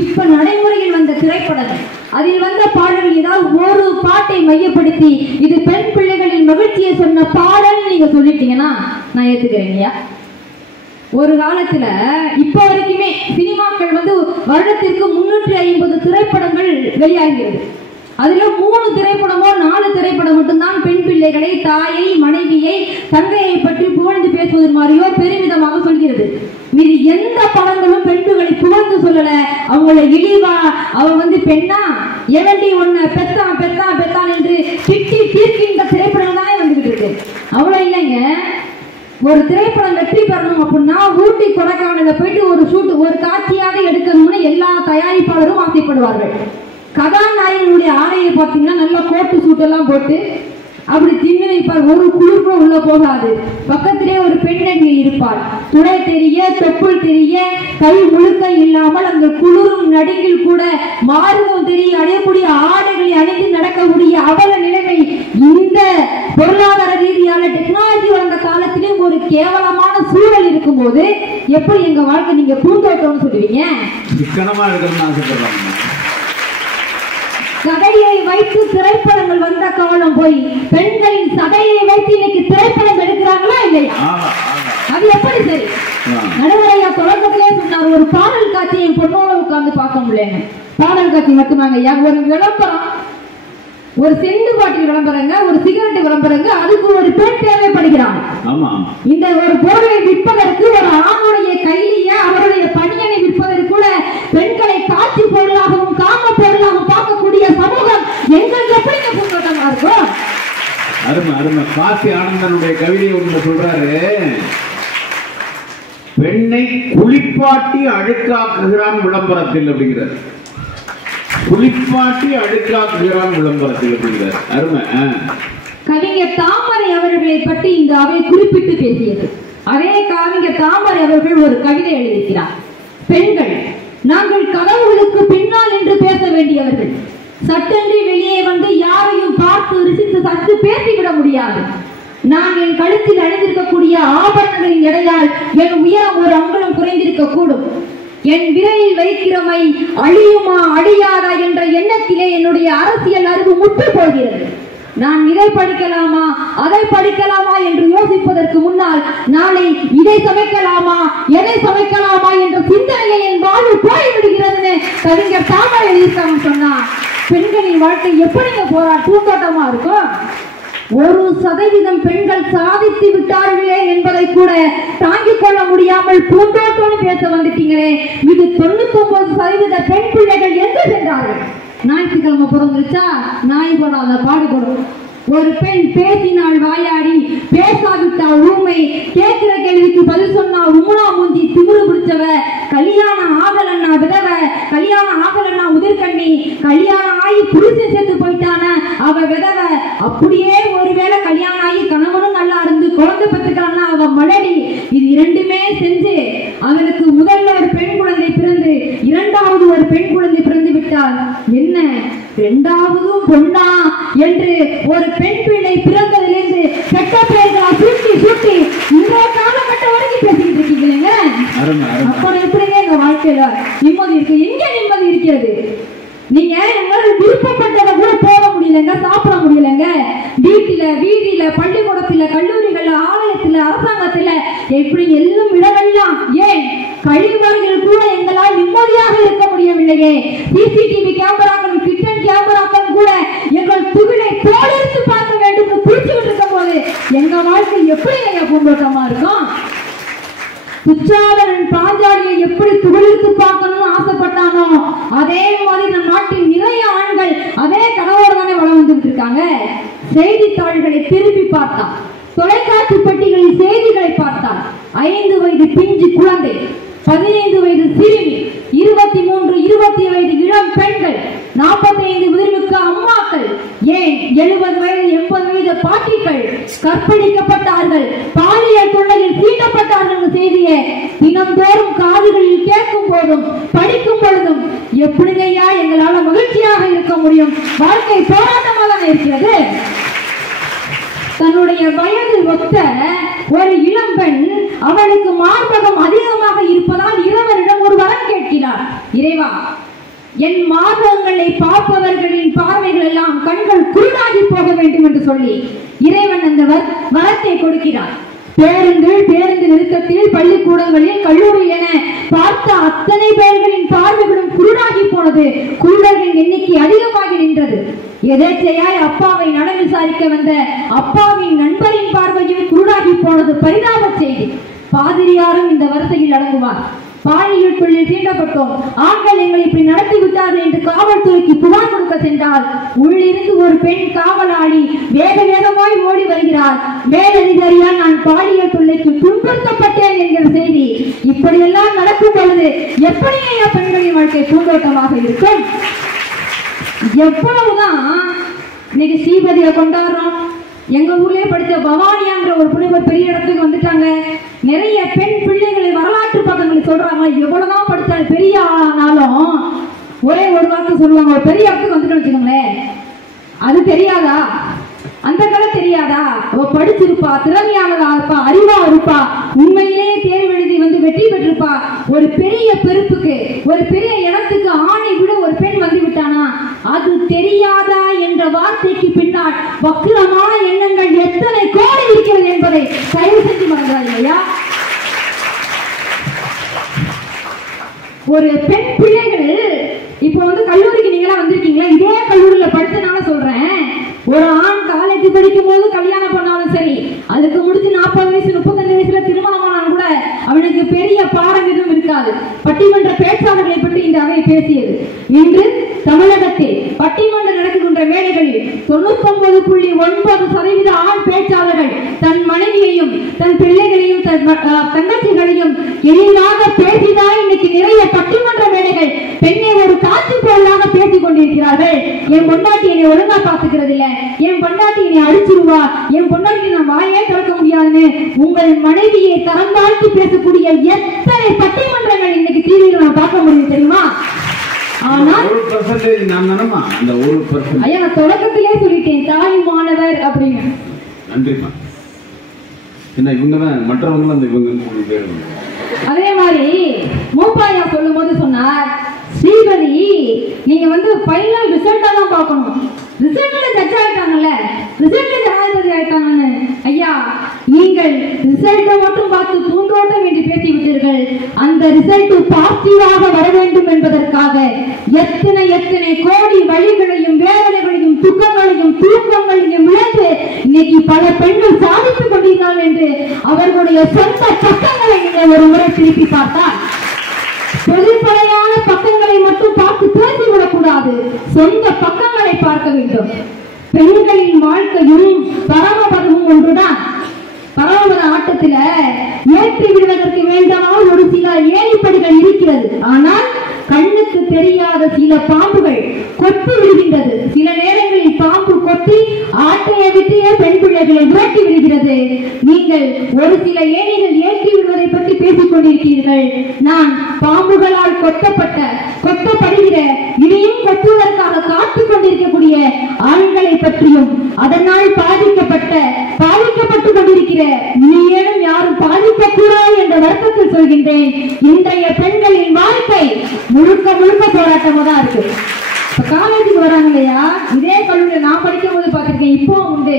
இப்ப நடைமுறையில் வந்த திரைப்படங்கள், அதில் வந்த பாடல்கள் ஏதாவது ஒரு பாட்டை மையப்படுத்தி இது பெண் பிள்ளைகளின் மகிழ்ச்சியை சொன்ன பாடல் நீங்க சொல்லிட்டீங்கன்னா நான் ஏத்துக்கிறேன் ஐயா. ஒரு காலத்துல இப்ப வரைக்குமே சினிமாக்கள் வருடத்திற்கு 350 திரைப்படங்கள் வெளியாகிறது. அதுல 3 திரைப்படமோ 4 திரைப்படம் மட்டும்தான் பெண் பிள்ளைகளை, தாயை, மனைவியை, தங்கையை பற்றி புகழ்ந்து பேசுவது மாதிரியோ பெருமிதமாக சொல்கிறது. மீது எந்த படங்களும் பெண்களை புகழ்ந்து சொல்லல. அவங்கள இழிவா அவ பெண்ணா எவண்டி ஒன்ன பெத்தான் என்று திட்டி தீர்க்கின்ற திரைப்படம் தானே வந்துகிட்டு இருக்கு. அவ்வளவு இல்லைங்க. ஒரு திரைப்படம் வெற்றி பெறணும் அப்படின்னா ஊட்டி கொடைக்கானல போயிட்டு ஒரு காட்சியாக எடுக்கணும்னு எல்லா தயாரிப்பாளரும் ஆசைப்படுவார்கள். கதாநாயகனுடைய ஆடையை பார்த்தீங்கன்னா நல்லா கோட்டு சூட் எல்லாம் போட்டு அப்படி திண்ணு நிற்பார். ஒரு குளிர்போ உள்ள போகாது. பக்கத்திலே ஒரு பெண்ணெண்ணி இருப்பாள். துடை தெரிய, தொப்புள் தெரிய, கை முழுக்க இல்லாமல் அந்த குளிரும் நடுங்கில் கூட மாறுவம் தெரிய அடையக்கூடிய ஆடைகளை அணிந்து நடக்கக்கூடிய அவல நிலைமை இந்த பொருளாதார ரீதியான டெக்னாலஜி வந்த காலத்திலும் ஒரு கேவலமான சூழல் இருக்கும் போது எப்படி எங்க வாழ்க்கை நீங்க பூந்தோட்டம்னு சொல்லுவீங்க? சிக்கனமா இருக்கணும்னு ஆசைப்படுறாங்க. சதையை வைத்து திரைப்படங்கள் வந்த காலம் போய் பெண்களின் சதையை வைத்து இன்னைக்கு திரைப்படம் எடுக்கிறாங்களா இல்லையா? அது எப்படி சரி? நடுவரையா தொடக்கத்திலே சொன்னார், ஒரு பாடல் காட்சி என் பொண்ணோட உட்கார்ந்து பார்க்க முடியல. பாடல் காட்சி மட்டுமாங்க, ஒரு விளம்பரம், ஒரு செண்டு பாட்டில் விளம்பரங்க, ஒரு சிகரெட் விளம்பரங்க, அதுக்கு ஒரு பெண் தேவைப்படுகிறான். இந்த ஒரு பொருளை விற்பதற்கு ஒரு ஆணுடைய கையிலேயே அவருடைய பணியனை விற்பதற்கு கூட பெண்களை காட்சி பொருளாகவும் காம பொருளாகவும் பார்க்கக்கூடிய சமூகம் எங்களுக்கு எப்படி பூந்தோட்டமா இருக்கும்? அருமை. காசி ஆனந்தனுடைய கவிதை ஒன்று சொல்றாரு, பெண்ணை குளிப்பாட்டி அழுக்காக்குகிறான் விளம்பரத்தில் அப்படிங்கிறார். குளிப்பாட்டி அழுக்காக்குகிறான் விளம்பரத்தில் அப்படிங்கிறார். அருமை. கவிஞர் தாமரை அவர்களை பற்றி இந்த அவை குறிப்பிட்டு பேசியது. அதே கவிஞர் தாமரை அவர்கள் ஒரு கவிதை எழுதியிருக்கிறார். பெண்கள், நாங்கள் கதவுகளுக்கு பின்னால் என்று பேச வேண்டியவர்கள். சட்டென்று வெளியே வந்து யாரையும் பார்த்து ருசித்து சற்று பேசிவிட முடியாது. நான் என் கழுத்தில் அணிந்திருக்கக்கூடிய ஆபரணங்களின் எடையால் என் உயரம் ஒரு அங்குலம் குறைந்திருக்க கூடும். என் விரையில் வைக்கிறமை அழியுமா அழியாதா என்ற எண்ணத்திலே என்னுடைய அரசியல் அறிவு முற்று போகிறது. நான் இதை படிக்கலாமா அதை படிக்கலாமா என்று யோசிப்பதற்கு முன்னால் நாளை இதை சமைக்கலாமா எதை சமைக்கலாமா என்ற சிந்தனையை என் வாழ்வு போய்விடுகிறது. கவிஞர் தாமரை எழுதியிருக்காங்க. சொன்னா பெண்களின் வாழ்க்கை எப்படிங்க பூந்தோட்டமா இருக்கும்? 1% பெண்கள் சாதித்து விட்டார்களே என்பதை கூட தாங்கிக் கொள்ள முடியாமல் பூந்தோட்டோடு பேச வந்துட்டீங்களே. இது 99% பெண் பிள்ளைகள் எங்கு சென்றார்கள்? ஞாயிற்றுக்கிழமை பிறந்துருச்சா நாய் போடாத பாடுபடும். ஒரு பெண் பேசினால் வாயாடி, பேசாவிட்டால் ஊமை, கேட்கிற கேள்விக்கு பதில் சொன்னா உமுனா மூஞ்சி, திமிரு பிடிச்சவ, கல்யாணம் ஆகலன்னா விதவ, கல்யாணம் ஆகலன்னா உதிர்கண்ணி, கல்யாணம் ஆகி புருஷன் சேர்த்து போயிட்டான அவ விதவ, அப்படியே ஒருவேளை கல்யாணம் ஆகி கணவனும் நல்லா இருந்து குழந்தை பெற்றுக்கலாம்னா அவ மலடி. இது இரண்டுமே செஞ்சு அவனுக்கு முதல்ல ஒரு பெண் குழந்தை பிறந்து இரண்டாவது ஒரு பெண் குழந்தை பிறந்து விட்டால் என்ன இரண்டாவதும் பொண்ணா என்று ஒரு பெண் பிள்ளை பிறந்ததிலிருந்து கெட்ட பெயர்களா சுட்டி சுட்டி இந்த காலகட்டம் வரைக்கும் பேசிக்கிட்டு இருக்கீங்க. அப்புறம் எப்படிங்க எங்க வாழ்க்கையில நிம்மதி இருக்கு? எங்க நிம்மதி இருக்கிறது? நீங்க எங்களால் விருப்பப்பட்டதை கூட போக முடியலங்க, சாப்பிட முடியலங்க. வீட்டில, வீதியில, பள்ளிக்கூடத்துல, கல்லூரிகள்ல, ஆலயத்துல, அரசாங்கத்துல, எப்படி எல்லாம் இடமெல்லாம், ஏன் கழிவறைகள் கூட எங்களால் நிம்மதியாக இருக்க முடியவில்லையே. சிசிடிவி கேமராக்களும் கிட்டன் கேமராக்களும் கூட எங்கள் துகிலை தோலெடுத்து பார்க்க வேண்டும் குடிச்சுக்கிட்டு இருக்கும் போது எங்க வாழ்க்கை எப்படி பூந்தோட்டமா இருக்கும்? துச்சாதனன் பாஞ்சாலியை எப்படி துகிலெடுத்து பார்க்கணும்னு ஆசைப்பட்டானோ அதே மாதிரி நம் நாட்டில் நிறைய ஆண்கள் அதே கனவோடு தானே வளம் வந்துட்டு இருக்காங்க. செய்தித்தாள்களை திருப்பி பார்த்தான், தொலைக்காட்சி பெட்டிகளில் செய்திகளை பார்த்தான். 5 வயது பிஞ்சு குழந்தை, 15 வயது சிறுமி, 23, 20 வயது இளம் பெண்கள், 45 முதிர்மிக்க அம்மாக்கள், ஏன் 70 வயது 80 வயது பாட்டிகள் கற்பழிக்கப்பட்டார்கள், பாலியல் தொல்லையில் தீண்டப்பட்டார்கள் செய்தியை தினந்தோறும் காதுகளில் கேட்கும் போதும் படிக்கும் பொழுதும் எப்படிங்கய்யா எங்களால மகிழ்ச்சியாக இருக்க முடியும்? வாழ்க்கை போராட்டமாக தான் இருக்கிறது. தன்னுடைய வயது ஒத்த ஒரு இளம்பெண் அவளுக்கு மார்பகம் அதிகமாக இருப்பதால் இறைவனிடம் ஒரு வரம் கேட்கிறார். இறைவா, என் மார்பகங்களை பார்ப்பவர்களின் பார்வைகள் எல்லாம் கண்கள் குருடாகி போக வேண்டும் என்று சொல்லி இறைவன் அந்த வரத்தை கொடுக்கிறார். பேருந்து நிறுத்தத்தில், பள்ளிக்கூடங்களில், கல்லூரியில் என பார்த்த அத்தனை பேர்களின் பார்வைகளும் குருடாகி போனது. குருடர்களின் எண்ணிக்கை அதிகமாகி நின்றது. எதேச்சையாய் அப்பாவை நலம் விசாரிக்க வந்த அப்பாவின் நண்பரின் பார்வையும் குருடாகி போனது. பரிதாப செய்தி. பாதிரியாரும் இந்த வரிசையில் அடங்குவார். பாலியல் தொழில் தீண்டப்பட்டோம், ஆண்கள் எங்களை இப்படி நடத்தி விட்டார்கள் என்று காவல்துறைக்கு புகார் கொடுக்க சென்றால் உள்ளிருந்து ஒரு பெண் காவலாளி வேக வேகமாய் ஓடி வருகிறார். மேலதிகாரியால் நான் பாலியல் தொல்லைக்கு துன்புறுத்தப்பட்டேன் என்கிற செய்தி. இப்படியெல்லாம் நடக்கும் பொழுது எப்படியா பெண்களின் வாழ்க்கை பூந்தோட்டமாக இருக்கும்? எவ்வளவுதான் இன்னைக்கு ஸ்ரீபதியை கொண்டாடுறோம். எங்க ஊர்லயே படித்த பவானியாங்கிற ஒரு புனிவர் பெரிய இடத்துக்கு வந்துட்டாங்க. நிறைய பெண் பிள்ளைகளை வரலாற்று பக்கங்களை சொல்றாங்க. எவ்வளவுதான் படித்தாலும் பெரிய ஆனாலும் ஒரே ஒரு வார்த்தை சொல்லுவாங்க, ஒரு பெரிய இடத்துக்கு வந்துட்டு வச்சுக்கோங்களேன், அது தெரியாதா? அந்த கதை தெரியாதா? அவ படிச்சிருப்பா, திறமையானதா இருப்பா, அறிவா இருப்பா, உண்மையிலேயே தேர்வு எழுதி வெற்றி பெற்றிருப்பா. ஒரு பெரிய பெருப்புக்கு, ஒரு பெரிய இடத்துக்கு ஆணை விட ஒரு பெண் வந்து விட்டானா அது தெரியாதா என்ற வார்த்தைக்கு பின்னால் வக்கிரமான எண்ணங்கள் எத்தனை கோடி இருக்கிறது என்பதை தயவு செஞ்சு மறந்துடாதீங்க இல்லையா? ஒரு பெண் பிள்ளைகள் இப்ப கல்லூரிக்கு நீங்களா வந்திருக்கீங்களா? இதே கல்லூரியில படிச்சனால சொல்றேன். ஒரு ஆண் காலேஜ் படிக்கும் போது கல்யாணம் பண்ணாலும் சரி, அதுக்கு முடிச்சு 40 வயசு 35 வயசுல திருமணம் ஆனாலும் கூட அவனுக்கு பெரிய பாடம் எதுவும் இருக்காது. பட்டிமன்ற பேச்சாளர்களை பற்றி இந்த அவை பேசியது. இன்று தமிழகத்தில் பட்டிமன்றம் நடக்குகின்ற வேலைகளில் 99.9% ஆண் பேச்சாளர்கள் தன் மனைவியையும் தன் பிள்ளைகளையும் தங்கச்சிகளையும் எளிதாக பேசிதான் இன்னைக்கு நிறைய பட்டிமன்ற வேலைகள் பெண்ணை ஒரு காட்சி பொருளாக பேசிக் கொண்டிருக்கிறார்கள். என் பொண்டாட்டி என்னை ஒழுங்கா பாத்துக்கிறது இல்ல, என் பொண்டாட்டி என்னை அடிச்சிருவா, என் பொண்டாட்டி நான் வாயே திறக்க முடியாதுன்னு உங்கள் மனைவியை தரம் தாழ்த்தி பேசக்கூடிய எத்தனை பட்டிமன்றங்கள் இன்னைக்கு டிவியில் நான் பார்க்க முடியும் தெரியுமா? ஆனால் ஐயா, நான் தொடக்கத்திலே சொல்லிட்டேன் தாய் மாணவர் அப்படின்னு. நன்றிமா. என்ன இவங்கதான் மற்றவங்க அந்த இவங்க. அதே மாதிரி மூப்பாயா சொல்லும் போது சொன்னார், ஸ்ரீபதி நீங்க ஃபைனல் ரிசல்ட்டா தான் பார்க்கணும். ரிசல்ட்ல ஜட்ஜ் ஆயிட்டாங்கல்ல, ரிசல்ட்ல ஜனாதிபதி ஆயிட்டாங்கன்னு. ஐயா, நீங்கள் ரிசல்ட்டை மட்டும் பார்த்து பூந்தோட்டம் என்று பேசி விட்டீர்கள். அந்த ரிசல்ட் பாசிட்டிவாக வர வேண்டும் என்பதற்காக எத்தனை கோடி வழிகளையும் வேதனைகளையும் துக்கங்களையும் தூக்கங்களையும் இழந்து இன்னைக்கு பல பெண்கள் சாதித்துக் கொண்டிருக்கிறார்கள் என்று அவர்களுடைய சொந்த பக்கங்களை நீங்கள் ஒரு முறை திருப்பி பார்த்தால், பொதுப்படையான பக்கங்களை மட்டும் பார்த்து பேசிவிடக் கூடாது, சொந்த பக்கங்களை பார்க்க வேண்டும். பெண்களின் வாழ்க்கையும் பரமபதமும் ஒன்றுதான். பரமபத ஆட்டத்துல ஏற்றி விடுவதற்கு வேண்டாமல் ஒரு சில ஏணிப்படிகள் இருக்கிறது. ஆனால் கண்ணுக்கு தெரியாத சில பாம்புகள் கொத்தி விடுகின்றது. சில நேரங்களில் பாம்பு கொத்தி ஆட்டையை விட்டு பெண் பிள்ளைகளை விரட்டி விடுகிறது. நீங்கள் ஒரு சில ஏணிகள் ஏற்றி விடுவதை பற்றி பேசிக் கொண்டிருக்கிறீர்கள். நான் பாம்புகளால் கொத்தப்படுகிற இனியும் கொத்துவதற்காக காத்துக் கொண்டிருக்கக்கூடிய ஆண்களை பற்றியும், அதனால் பாதிக்கப்பட்டுக் கொண்டிருக்கிற இனியேனும் யாரும் பாதிக்கக்கூடாது என்ற வருத்தத்தில் சொல்கின்றேன். இன்றைய பெண்களின் வாழ்க்கை முழுக்க முழுக்க போராட்டமா தான் இருக்கு. காலேஜுக்கு வராங்க இல்லையா, இதே கல்லூரியில் நான் படிக்கும் போது பார்த்திருக்கேன், இப்போ உண்டு.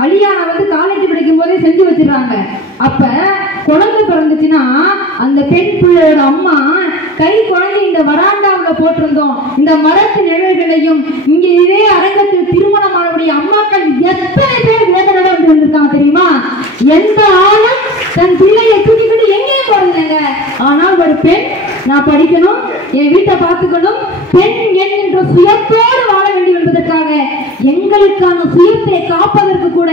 கல்யாணம் காலேஜ் படிக்கும் போதே செஞ்சு வச்சிடறாங்க. அப்ப குழந்தை பிறந்துச்சுன்னா அந்த பெண் பிள்ளையோட அம்மா கை குழந்தை இந்த வராண்டாவில் போட்டிருந்தோம். இந்த மரத்து நிழல்களையும் இங்க இதே அரங்கத்தில் திருமணமானவுடைய அம்மாக்கள் எத்தனை பேர் வேதனை இருந்திருக்காங்க தெரியுமா? எந்த ஆணும் தன் பிள்ளையை தூக்கிக்கிட்டு எங்கேயும் போறதில்லைங்க. ஆனால் ஒரு பெண், நான் படிக்கணும், என் வீட்டை பார்த்துக்கணும், பெண் என்கின்ற சுயத்தோடு வாழ வேண்டும் என்பதற்காக எங்களுக்கான சுயத்தை காப்பதற்கு கூட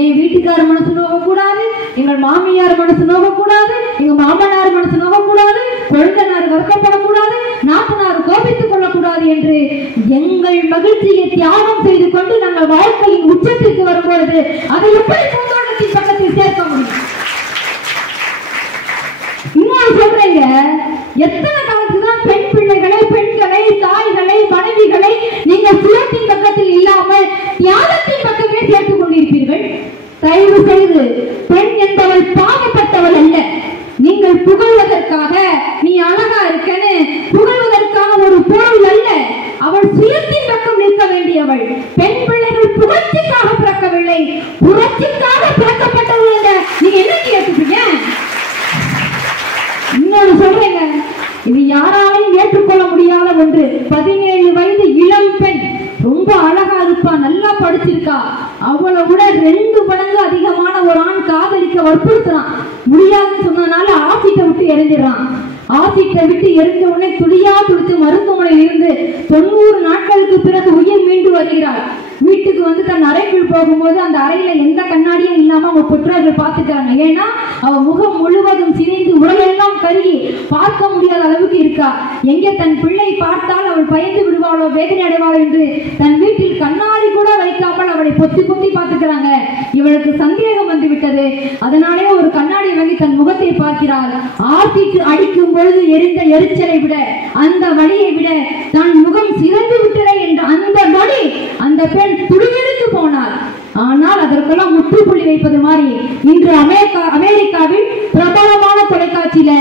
என் வீட்டுக்கார மனசு நோகக்கூடாது, எங்கள் மாமியார் மனசு நோகக்கூடாது, எங்க மாமனார் மனசு நோகக்கூடாது, கொழுந்தனார் வருத்தப்படக்கூடாது, நாத்தனார் கோபித்துக் கொள்ளக்கூடாது என்று எங்கள் மகிழ்ச்சியை தியாகம் செய்து கொண்டு நாங்கள் வாழ்க்கையின் உச்சத்திற்கு வரும்பொழுது அதை எப்படி பூந்தோட்டத்தின் பக்கத்தில் சேர்க்க முடியும்? இன்னொரு சொல்றீங்க, எத்தனை காலத்துதான் பெண் பிள்ளைகளை, பெண்களை, தாய்களை, மனைவிகளை நீங்கள் சுயத்தின் பக்கத்தில் இல்லாமல் தியாகத்தின் பக்கமே சேர்த்துக் கொண்டிருப்பீர்கள்? தயவு செய்து, பெண் என்பவள் பாவப்பட்டவள் அல்ல. நீங்கள் புகழ்வதற்காக, நீ அழகா இருக்கன்னு புகழ்வதற்காக ஒரு பொருள் அல்ல. அவள் சுயத்தின் பக்கம் நிற்க வேண்டியவள். பெண் பிள்ளைகள் புகழ்ச்சிக்காக பிறக்கவில்லை, புரட்சிக்காக பிறக்கப்பட்டவள் என்ற நீங்க என்ன கேட்டுப்பீங்க? இன்னொரு சொல்றேங்க, இது யாராலையும் ஏற்றுக்கொள்ள முடியாத ஒன்று. 17 வயது இளம் பெண், ரொம்ப அழகா இருப்பா, நல்லா படிச்சிருக்கா, அவளை விட 2 மடங்கு அதிகமான ஒரு ஆண் காதலிக்க வற்புறுத்துறான். முடியாதுன்னு சொன்னதுனால ஆசிட்டை விட்டு எரிஞ்சிடறான். ஆசிட்டை விட்டு எரிஞ்ச உடனே துடியா துடித்து மருத்துவமனையில் இருந்து 90 நாட்களுக்கு பிறகு உயிர் மீண்டு வருகிறாள். வீட்டுக்கு தன் அறைக்குள் போகும்போது அந்த அறையில எந்த கண்ணாடியும் இல்லாம அவங்க பெற்றோர்கள் பார்த்துக்கிறாங்க. ஏன்னா அவ முகம் முழுவதும் சிதைந்து உடலெல்லாம் கருகி பார்க்க முடியாத அளவுக்கு இருக்கா. எங்கே தன் பிள்ளை பார்த்தால் அவள் பயந்து விடுவாளோ, வேதனை அடைவாளோ என்று தன் வீட்டில் கண்ணாடி கூட வைக்காமல் அவளை பொத்தி பொத்தி பார்த்துக்கிறாங்க. இவளுக்கு சந்தேகம் வந்து விட்டது. அதனாலே ஒரு கண்ணாடி வாங்கி தன் முகத்தை பார்க்கிறாள். ஆசிட்டு அடிக்கும் பொழுது எரிந்த எரிச்சலை விட, அந்த வலியை விட தன் முகம் சிறந்து விட்டதே என்ற அந்த வலி அந்த பெண் துடியெடுத்து போனாள். ஆனால் அதற்கெல்லாம் முற்றுப்புள்ளி வைப்பது மாதிரி இன்று அமெரிக்காவில் பிரபலமான தொலைக்காட்சியில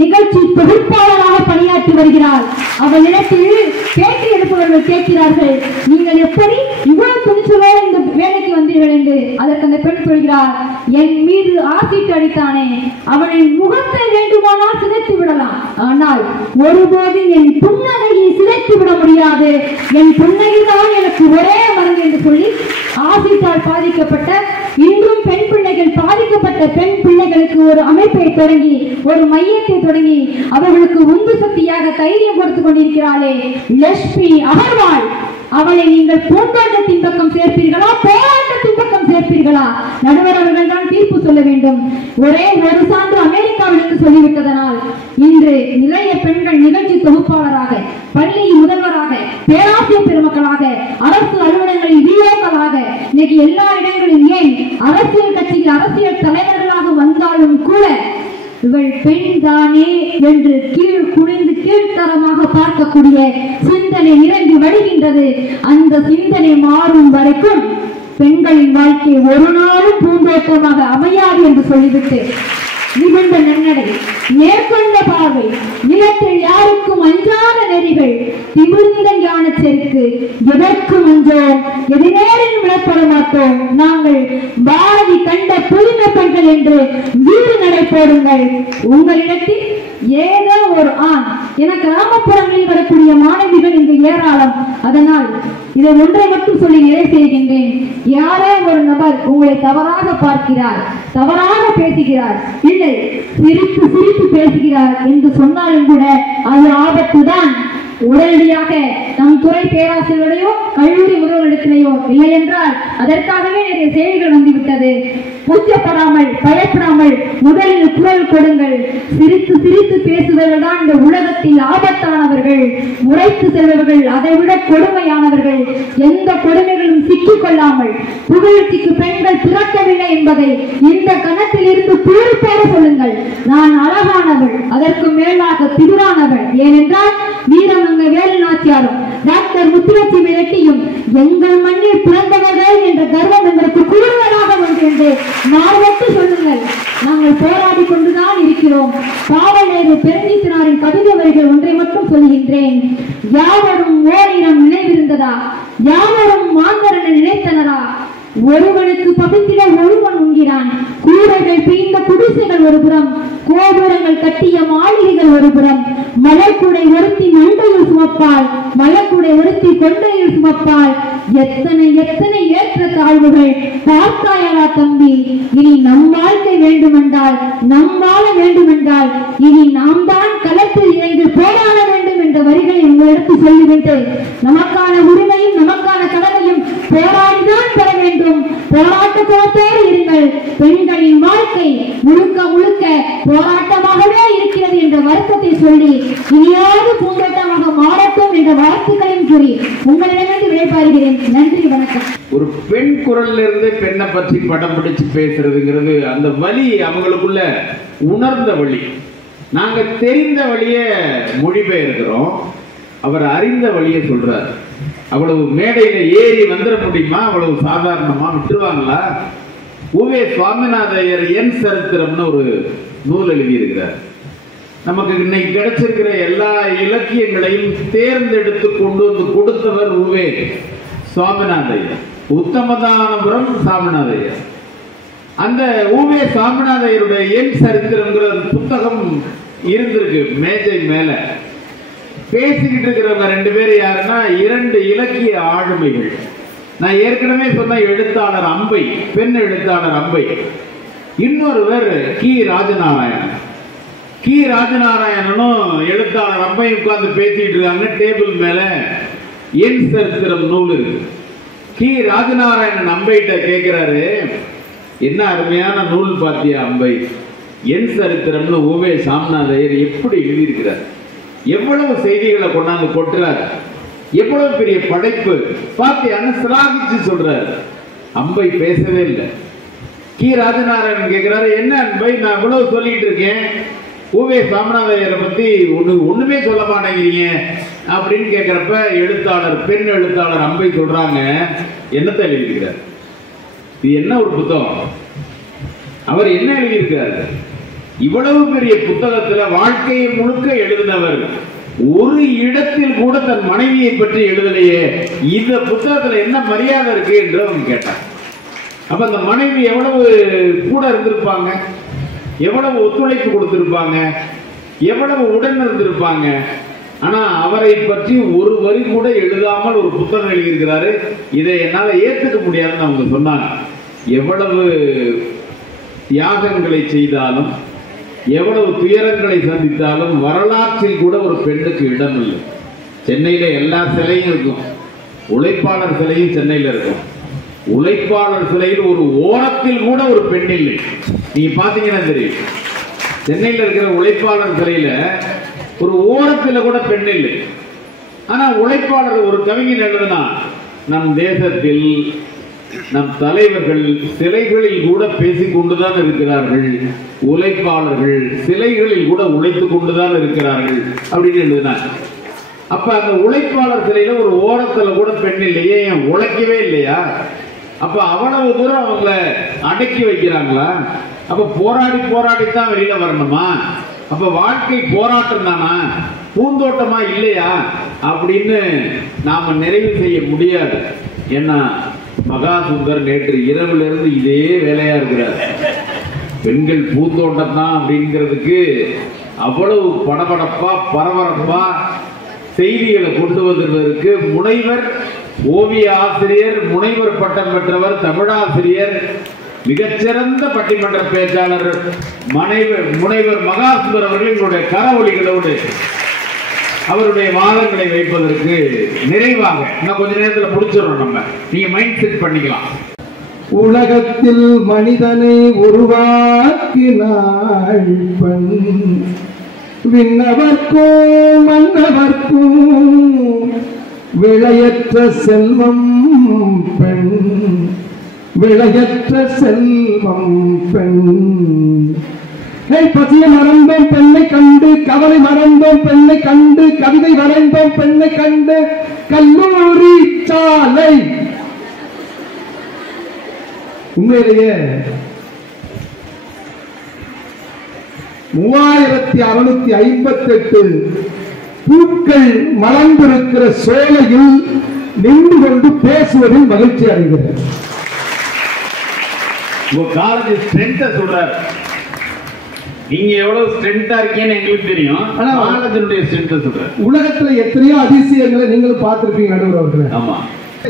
நிகழ்ச்சி தொகுப்பாளராக பணியாற்றி வருகிறார். அவளிடத்தில் பேட்டி எடுப்பவர்கள் கேட்கிறார்கள், நீங்கள் எப்படி இவ்வளவு துணிச்சலோ இந்த வேலைக்கு வந்தீர்கள் என்று. அதற்கு அந்த பெண் சொல்கிறார், என் மீது ஆசிட் அடித்தானே, அவனின் முகத்தை வேண்டுமானால் சிதைத்து விடலாம், ஆனால் ஒருபோதும் என் புன்னகையை சிதைத்து விட முடியாது. என் புன்னகைதான் எனக்கு ஒரே மருந்து என்று சொல்லி ஆசிட்டால் பாதிக்கப்பட்ட, இன்றும் பெண் பிள்ளைகள் பாதிக்கப்பட்ட பெண் பிள்ளைகளுக்கு ஒரு அமைப்பை தொடங்கி, ஒரு மையத்தை தொடங்கி அவர்களுக்கு உந்து சக்தியாக தைரியம் கொடுத்துக் கொண்டிருக்கிறாளே லட்சுமி அகர்வால். அவளை நீங்கள் பூந்தோட்டத்தின் பக்கம் சேர்ப்பீர்களா, போராட்டத்தின் பக்கம் சேர்ப்பீர்களா? நடுவர் அவர்கள் தான் தீர்ப்பு சொல்ல வேண்டும். ஒரே ஒரு சான்று அமெரிக்காவில் இருந்து சொல்லிவிட்டதனால் இன்று நிறைய பெண்கள் நிகழ்ச்சி தொகுப்பாளராக, பள்ளி முதல்வராக, பேராசிரியர் பெருமக்களாக, அரசு அலுவலகங்களில் விஓக்களாக, இன்னைக்கு எல்லா இடங்களிலும், ஏன் அரசியல் கட்சியில் அரசியல் தலைவர்களாக வந்தாலும் கூட இவள் பெண் தானே என்று கீழ் குனிந்து கீழ்த்தரமாக பார்க்கக்கூடிய சிந்தனை நிரம்பி வடிகின்றது. அந்த சிந்தனை மாறும் வரைக்கும் பெண்களின் வாழ்க்கை ஒரு நாளும் பூந்தோட்டமாக அமையாது என்று சொல்லிவிட்டு, நிகழ்ந்த நன்னடை, நேர்கொண்ட பார்வை, நிலத்தில் யாருக்கும் அஞ்சாத நெறிகள், திமிர்ந்த ஞான செருக்கு, எதற்கும் அஞ்சோம், எதிரேறிலும் விடப்பட மாட்டோம், நாங்கள் பாரதி கண்ட புதுமை பெண்கள் என்று வீடு நடை போடுங்கள். உங்களிடத்தில் ஏதோ ஒரு ஆண், என கிராமப்புறங்களில் வரக்கூடிய மாணவிகள் இங்கு ஏராளம். அதனால் இதை ஒன்றை மட்டும் சொல்லி நிறைவு செய்கின்றேன். யாரோ ஒரு நபர் உங்களை தவறாக பார்க்கிறார், தவறாக பேசுகிறார், இல்லை சிரித்து சிரித்து பேசுகிறார் என்று சொன்னாலும் கூட அது ஆபத்துதான். உடனடியாக நம் துறை பேராசிரியர்களையோ கல்லூரி முதல்வரிடத்திலேயோ இல்லை என்றால் அதற்காகவே நிறைய செய்திகள் வந்துவிட்டது. கூச்சப்படாமல் பயப்படாமல் முதலில் குரல் கொடுங்கள். சிரித்து சிரித்து பேசுபவர்கள் தான் இந்த உலகத்தில் ஆபத்தானவர்கள். முறைத்து செல்பவர்கள் அதைவிட கொடுமையானவர்கள். எந்த கொடுமைகளும் சிக்கிக் கொள்ளாமல் புகழ்ச்சிக்கு பெண்கள் பிறக்கவில்லை என்பதை இந்த கணத்தில் இருந்து பூரிப்போட சொல்லுங்கள். நான் அழகானவள், அதற்கு மேலாக திகுரானவள். ஏனென்றால் வீரமங்க வேலு நாச்சியாரும் டாக்டர் முத்துலட்சுமி ரெட்டியும் எங்கள் மண்ணில் பிறந்தவர்கள் என்ற கர்வம் எங்களுக்கு குழுவதாக ஒன்று நாளொட்டு சொல்லுங்கள். நாங்கள் போராடி கொண்டுதான் இருக்கிறோம். பாவலேறு பெருஞ்சித்தினாரின் கவிதை வரிகள் ஒன்றை மட்டும் சொல்கின்றேன். யாவரும் ஓரிடம் நினைவிருந்ததா, யாவரும் மாந்தரனை நினைத்தனரா, ஒருவனுக்கு பகுத்திட ஒருவன் உண்கிறான். கூரைகள் பிரிந்த குடிசைகள் ஒரு புறம், கோபுரங்கள் கட்டிய மாளிகைகள் ஒரு புறம். மலர்குடை ஒருத்தி மண்டையில் சுமப்பாள், மலர்குடை ஒருத்தி கொண்டையில் சுமப்பாள். எத்தனை எத்தனை ஏற்ற தாழ்வுகள் பார்த்தாயா தம்பி. இனி நம் வாழ்க்கை வேண்டுமென்றால், நம் வாழ வேண்டுமென்றால் இனி நாம் தான் களத்தில் இறங்கி போராட வேண்டும் என்ற வரிகளை உங்களிடத்து சொல்லிவிட்டு நமக்கான உரிமையும் நமக்கான கடமையும் போராடிதான் பெற வேண்டும். போராட்ட குணத்தோடு இருங்கள். பெண்களின் வாழ்க்கை முழுக்க முழுக்க போராட்டமாகவே இருக்கிறது என்ற வருத்தத்தை சொல்லி இனியாவது பூந்தோட்டமாக மாறட்டும் என்ற வாழ்த்துக்களையும் கூறி உங்களிடமிருந்து விடைபாருகிறேன். நன்றி, வணக்கம். ஒரு பெண் குரல்ல இருந்து பெண்ணை பற்றி படம் பிடிச்சு பேசுறதுங்கிறது அந்த வழி அவங்களுக்குள்ள உணர்ந்த வழி. நாங்க தெரிந்த வழிய மொழிபெயர்க்கிறோம், அவர் அறிந்த வழியை சொல்றார். அவ்வளவு மேடையில ஏறி வந்துட முடியுமா? அவ்வளவு சாதாரணமா விட்டுருவாங்களா? உவே சுவாமிநாதையர் என் சரித்திரம்னு ஒரு நூல் எழுதியிருக்கிறார். நமக்கு இன்னைக்கு கிடைச்சிருக்கிற எல்லா இலக்கியங்களையும் தேர்ந்தெடுத்து கொண்டு வந்து கொடுத்தவர் உவே சுவாமிநாதையர், உத்தமதானபுரம் சாமிநாதையர். அந்த உவே சாமிநாதையருடைய என் சரித்திரம்ங்கிற புத்தகம் இருந்திருக்கு மேஜை மேல. பேசிக்கிட்டு இருக்கிறவங்க ரெண்டு பேர் யாருன்னா, இரண்டு இலக்கிய ஆளுமைகள். நான் ஏற்கனவே சொன்ன எழுத்தாளர் அம்பை, பெண் எழுத்தாளர் அம்பை. இன்னொருவர் கி ராஜநாராயணன். கி ராஜநாராயணனும் எழுத்தாளர் அம்பை உட்கார்ந்து பேசிட்டு இருக்காங்க. டேபிள் மேல என் சரித்திரம் நூல் இருக்கு. கி ராஜநாராயணன் அம்பைட்ட கேட்கிறாரு, என்ன அருமையான நூல் பாத்தியா அம்பை, என் சரித்திரம்னு உவே சாமிநாதையர் எப்படி எழுதியிருக்கிறார், எவ்வளவு செய்திகளை கொண்டாந்து கொட்டுறார், எவ்வளவு பெரிய படைப்பு பாத்தியான்னு சிலாகிச்சு சொல்றாரு. அம்பை பேசவே இல்லை. கி ராஜநாராயணன் கேட்கிறாரு, என்ன அம்பை நான் இவ்வளவு சொல்லிட்டு இருக்கேன், உவே சாமிநாதையரை பத்தி ஒண்ணுமே சொல்ல மாட்டேங்கிறீங்க அப்படின்னு கேட்கிறப்ப எழுத்தாளர், பெண் எழுத்தாளர் அம்பை சொல்றாங்க, என்னத்தை எழுதியிருக்கிறார், இது என்ன ஒரு புத்தகம், அவர் என்ன எழுதியிருக்கிறார், இவ்வளவு பெரிய புத்தகத்துல வாழ்க்கையை முழுக்க எழுதினவர் ஒரு இடத்தில் கூட தன் மனைவியை பற்றி எழுதலையே, இந்த புத்தகத்துல என்ன மரியாதை இருக்கு என்று அவங்க கேட்டார். அப்ப அந்த மனைவி எவ்வளவு கூட இருந்திருப்பாங்க, எவ்வளவு ஒத்துழைப்பு கொடுத்திருப்பாங்க, எவ்வளவு உடன் இருந்திருப்பாங்க. ஆனா அவரை பற்றி ஒரு வரி கூட எழுதாமல் ஒரு புத்தகம் எழுதியிருக்கிறாரு. இதை என்னால ஏற்றுக்க முடியாதுன்னு அவங்க சொன்னாங்க. எவ்வளவு தியாகங்களை செய்தாலும், எவ்வளவு துயரங்களை சந்தித்தாலும் வரலாற்றில் கூட ஒரு பெண்ணுக்கு இடம் இல்லை. சென்னையில எல்லா சிலையும் இருக்கும், உழைப்பாளர் சிலையும் சென்னையில இருக்கும். உழைப்பாளர் சிலையில் ஒரு ஓரத்தில் கூட ஒரு பெண் இல்லை. நீங்க பாத்தீங்கன்னா தெரியும், சென்னையில இருக்கிற உழைப்பாளர் சிலையில ஒரு ஓரத்துல கூட பெண் இல்லை. ஆனா உழைப்பாளர் ஒரு கவிஞர் எழுதுனா, நம் தேசத்தில் நம் தலைவர்கள் சிலைகளில் கூட பேசிக் கொண்டுதான் இருக்கிறார்கள், உழைப்பாளர்கள் சிலைகளில் கூட உழைத்துக் கொண்டுதான் இருக்கிறார்கள் அப்படின்னு எழுதினார். அப்ப அந்த உழைப்பாளர் சிலையில ஒரு ஓரத்துல கூட பெண் இல்லையே, உழைக்கவே இல்லையா? அப்ப அவ்வளவு தூரம் அவங்கள அடக்கி வைக்கிறாங்களா? அப்ப போராடி போராடித்தான் வெளியில வரணுமா? அப்ப வாழ்க்கை போராட்டம் தானா, பூந்தோட்டமா இல்லையா அப்படின்னு நாம நிறைவு செய்ய முடியாது. ஏன்னா மகாசுந்தர் நேற்று இரவுல இருந்து இதே வேலையா இருக்கிறார். பெண்கள் பூந்தோட்டம் தான் அப்படிங்கிறதுக்கு அவ்வளவு படபடப்பா பரபரப்பா செய்திகளை கொண்டு வந்ததற்கு முனைவர் ஓவிய ஆசிரியர், முனைவர் பட்டம் பெற்றவர், தமிழாசிரியர், மிகச்சிறந்த பட்டிமன்ற பேச்சாளர் முனைவர் மகாசுந்தர் அவர்கள் எங்களுடைய கரவொலிகளோடு அவருடைய வாதங்களை வைப்பதற்கு நிறைவாக இன்னும் கொஞ்ச நேரத்தில் முடிச்சிடறோம். நம்ம நீங்க மைண்ட் செட் பண்ணிக்கலாம். உலகத்தில் மனிதனை உருவாக்கினாள் பெண், விண்ணவர்க்கும் மன்னவர்க்கும் விளையற்ற செல்வம் பெண், விளையற்ற செல்வம் பெண். பசியை மறந்தோம் பெண்ணை கண்டு, கவலை மறந்தோம் பெண்ணை கண்டு, கவிதை வரைந்தோம் பெண்ணை கண்டு, கல்லூரி சாலை. உண்மையிலேயே 3658 பூக்கள் மலர்ந்திருக்கிற சோலையில் நின்று கொண்டு பேசுவதில் மகிழ்ச்சி அடைகிறது. உங்க காலேஜ் ஸ்ட்ரென்த் சொல்றாரு. நீங்க எவ்வளவு ஸ்ட்ரென்த்தா இருக்கீங்கன்னு எங்களுக்கு தெரியும். ஆனா காலேஜினுடைய ஸ்ட்ரென்த் சொல்றாரு. உலகத்துல எத்தனையோ அதிசயங்களை நீங்களும் பார்த்திருப்பீங்க நடுவர் அவர்களே. ஆமா,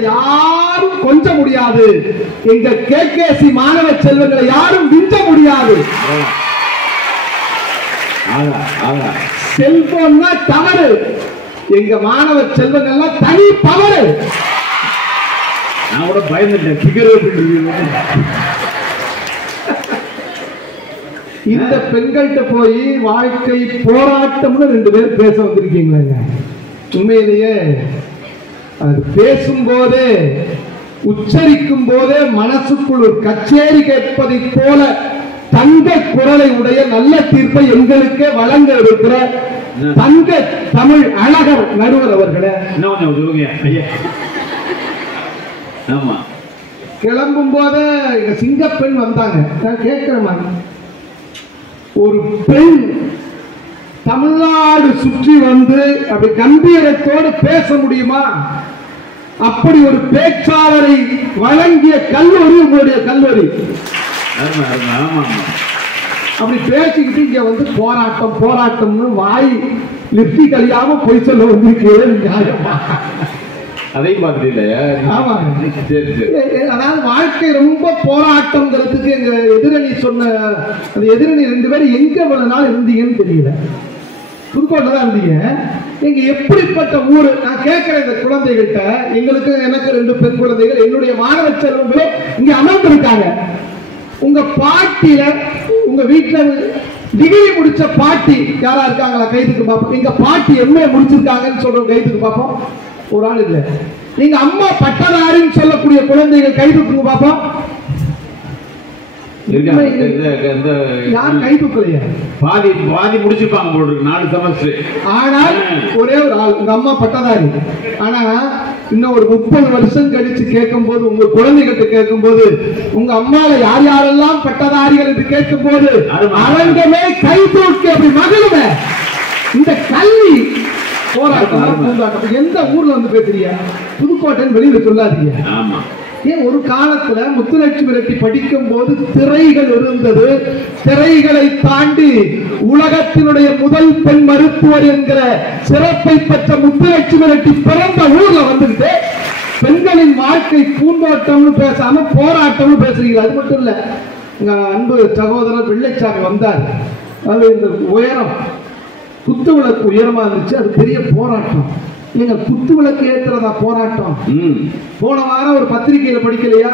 யாரும் கொஞ்ச முடியாது. எங்க கேகேசி மாணவ செல்வங்களை யாரும் விஞ்ச முடியாது. செல்போன்னா தவறு, எங்க மாணவ செல்வங்கள்லாம் தனி பவரு. நான் கூட பயந்துட்டேன். இந்த பெண்கள்கிட்ட போய் வாழ்க்கை போராட்டம்னு 2 பேர் பேச வந்திருக்கீங்க. உண்மையிலேயே அது பேசும்போதே உச்சரிக்கும் போதே மனசுக்குள் ஒரு கச்சேரி கேட்பதை போல தங்க குரலை உடைய நல்ல தீர்ப்பை எங்களுக்கே வழங்க இருக்கிற தங்க தமிழ் அழகர் நடுவர் அவர்களே. கிளம்பும் போது எங்க சிங்கப்பெண் வந்தாங்க. நான் கேட்கிறேன், ஒரு பெண் தமிழ்நாடு சுற்றி வந்து அப்படி கம்பீரத்தோடு பேச முடியுமா? அப்படி ஒரு பேச்சாளரை வழங்கிய கல்லூரி உங்களுடைய கல்லூரி. அப்படி பேசிக்கிட்டு இங்க வந்து போராட்டம் போராட்டம்னு வாய் லிப்டி கழியாம போய் சொல்ல வந்திருக்கேன். அதையும் பார்த்துட்டீங்களா? அதாவது வாழ்க்கை ரொம்ப போராட்டம்ங்கிறதுக்கு எங்க எதிரணி சொன்ன அந்த எதிரணி 2 பேரும் எங்க இவ்வளவு நாள் இருந்தீங்கன்னு தெரியல. புதுக்கோட்டை தான் இருந்தீங்க. எங்க எப்படிப்பட்ட ஊரு? நான் கேட்கிறேன் இந்த குழந்தைகிட்ட. எங்களுக்கு எனக்கு 2 பெண் குழந்தைகள், என்னுடைய மாணவ செல்வங்களும் இங்க அமர்ந்திருக்காங்க. உங்க பாட்டியில உங்க வீட்டுல டிகிரி முடிச்ச பாட்டி யாரா இருக்காங்களா? கைதுக்கு பார்ப்போம். எங்க பாட்டி எம்ஏ முடிச்சிருக்காங்கன்னு சொல்றோம், கைதுக்கு பார்ப்போம். ஒரு ஆள் இல்ல. நீங்க அம்மா பட்டதாரின்னு சொல்லக்கூடிய குழந்தைகள் கைதுக்கு பார்ப்போம். யார் கை தூக்கலையா? பாதி முடிச்சிருப்பாங்க போல இருக்கு 4 செமஸ்டர். ஆனால் ஒரே ஒரு ஆள் உங்க அம்மா பட்டதாரி. ஆனா இன்னும் ஒரு 30 வருஷம் கழிச்சு கேட்கும் போது, உங்க குழந்தைகிட்ட கேட்கும் போது, உங்க அம்மால யார் யாரெல்லாம் பட்டதாரிகள் என்று கேட்கும் போது அரங்கமே கை தூக்கி அப்படி மகிழுமே. இந்த கல்வி போராட்டம் எந்த ஊர்ல வந்து பேசுறீங்க? புதுக்கோட்டை வெளியில சொல்லாதீங்க. ஆமா. ஏன் ஒரு காலத்துல முத்துலட்சுமி ரெட்டி படிக்கும் போது திரைகள் இருந்தது. திரைகளை தாண்டி உலகத்தினுடைய முதல் பெண் மருத்துவர் என்கிற சிறப்பை பெற்ற முத்துலட்சுமி ரெட்டி பிறந்த ஊர்ல வந்துட்டு பெண்களின் வாழ்க்கை பூந்தோட்டம்னு பேசாம போராட்டம்னு பேசுறீங்க. அது மட்டும் இல்ல, எங்க அன்பு சகோதரர் வெள்ளைச்சாமி வந்தார். அது இந்த உயரம் குத்து விளக்கு உயரமா இருந்துச்சு. அது பெரிய போராட்டம். நீங்க குத்து விளக்கு ஏத்துறதா போராட்டம்? போன வாரம் ஒரு பத்திரிகையில படிக்கலையா?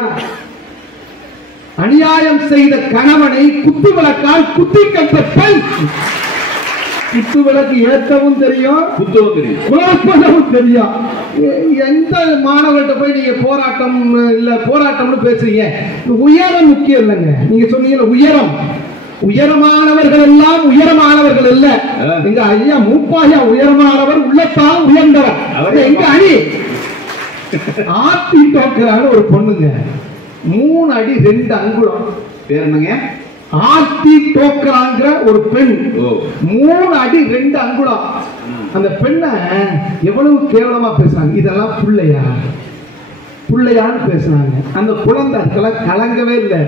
அநியாயம் செய்த கணவனை குத்து விளக்கால் குத்தி கட்ட பெண். குத்து விளக்கு ஏற்றவும் தெரியும், குத்தவும் தெரியும், குழப்பவும் தெரியும். எந்த மாணவர்கிட்ட போய் நீங்க போராட்டம் இல்ல போராட்டம்னு பேசுறீங்க? உயரம் முக்கியம் இல்லைங்க. நீங்க சொன்னீங்க உயரம். உயரமானவர்கள் எல்லாம் உயரமானவர்கள் இல்ல. எங்க ஐயா மூப்பாயா உயரமானவர், உள்ளத்தால் உயர்ந்தவர். எங்க அணி ஆத்தி டோக்கரான ஒரு பொண்ணுங்க, 3 அடி 2 அங்குலம். பேர் என்னங்க? ஆர்த்தி டோக்கராங்கிற ஒரு பெண், 3 அடி 2 அங்குலம். அந்த பெண்ணை எவ்வளவு கேவலமா பேசுறாங்க. இதெல்லாம் புள்ளையா புள்ளையான்னு பேசுனாங்க. அந்த குழந்தை அதுக்கெல்லாம் கலங்கவே இல்லை.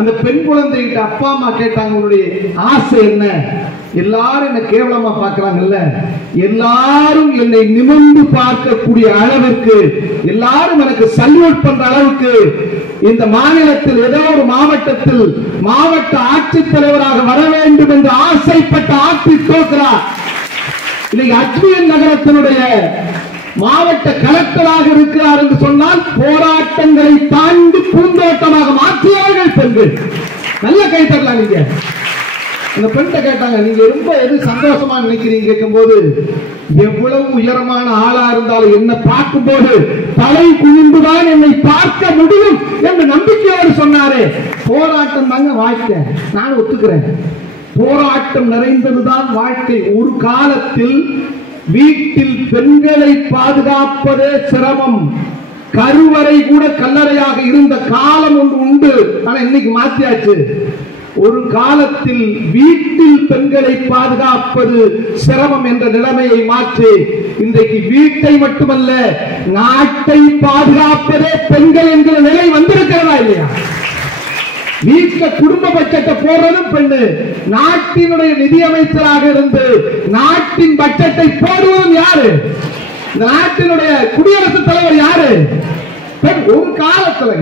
அந்த பெண் குழந்தைகிட்ட அப்பா அம்மா கேட்டாங்க, உன்னுடைய ஆசை என்ன? எல்லாரும் என்ன கேவலமா பார்க்கறாங்கல்ல, எல்லாரும் என்னை நிமிர்ந்து பார்க்கக்கூடிய அளவுக்கு, எல்லாரும் எனக்கு சல்யூட் பண்ற அளவுக்கு இந்த மாநிலத்தில் ஏதோ ஒரு மாவட்டத்தில் மாவட்ட ஆட்சித்தலைவராக வர வேண்டும் என்று ஆசைப்பட்ட ஆட்சி தோற்கிறார். இன்னைக்கு அஜ்மீர் நகரத்தினுடைய மாவட்ட கலெக்டராக இருக்கிறார் என்று சொன்னால் போராட்டங்களை தாண்டி பூந்தோட்டமாக மாற்றியவர்கள் பெண்கள். நல்ல கை தரலாம். நீங்க அந்த பெண்ணை கேட்டாங்க, நீங்க ரொம்ப எது சந்தோஷமா நினைக்கிறீங்க கேட்கும்போது, எவ்வளவு உயரமான ஆளா இருந்தாலும் என்ன பார்க்கும்போது தலை குனிந்துதான் என்னை பார்க்க முடியும் என்று நம்பிக்கையோடு சொன்னாரே. போராட்டம் தாங்க வாழ்க்கை. நான் ஒத்துக்கிறேன், போராட்டம் நிறைந்ததுதான் வாழ்க்கை. ஒரு காலத்தில் வீட்டில் பெண்களை பாதுகாப்பதே சிரமம், கருவறை கூட கல்லறையாக இருந்த காலம் ஒன்று உண்டு. ஆனா இன்னைக்கு மாற்றியாச்சு. ஒரு காலத்தில் வீட்டில் பெண்களை பாதுகாப்பது சிரமம் என்ற நிலைமையை மாற்றி இன்றைக்கு வீட்டை மட்டுமல்ல நாட்டை பாதுகாப்பதே பெண்கள் என்கிற நிலை வந்திருக்கிறதா இல்லையா? வீட்டுல குடும்ப பட்ஜெட்டை போடுறதும் பெண்ணு, நாட்டினுடைய நிதியமைச்சராக இருந்து நாட்டின் பட்ஜெட்டை போடுவதும் யாரு? இந்த நாட்டினுடைய குடியரசுத் தலைவர் யாரு? ஒரு காலத்துல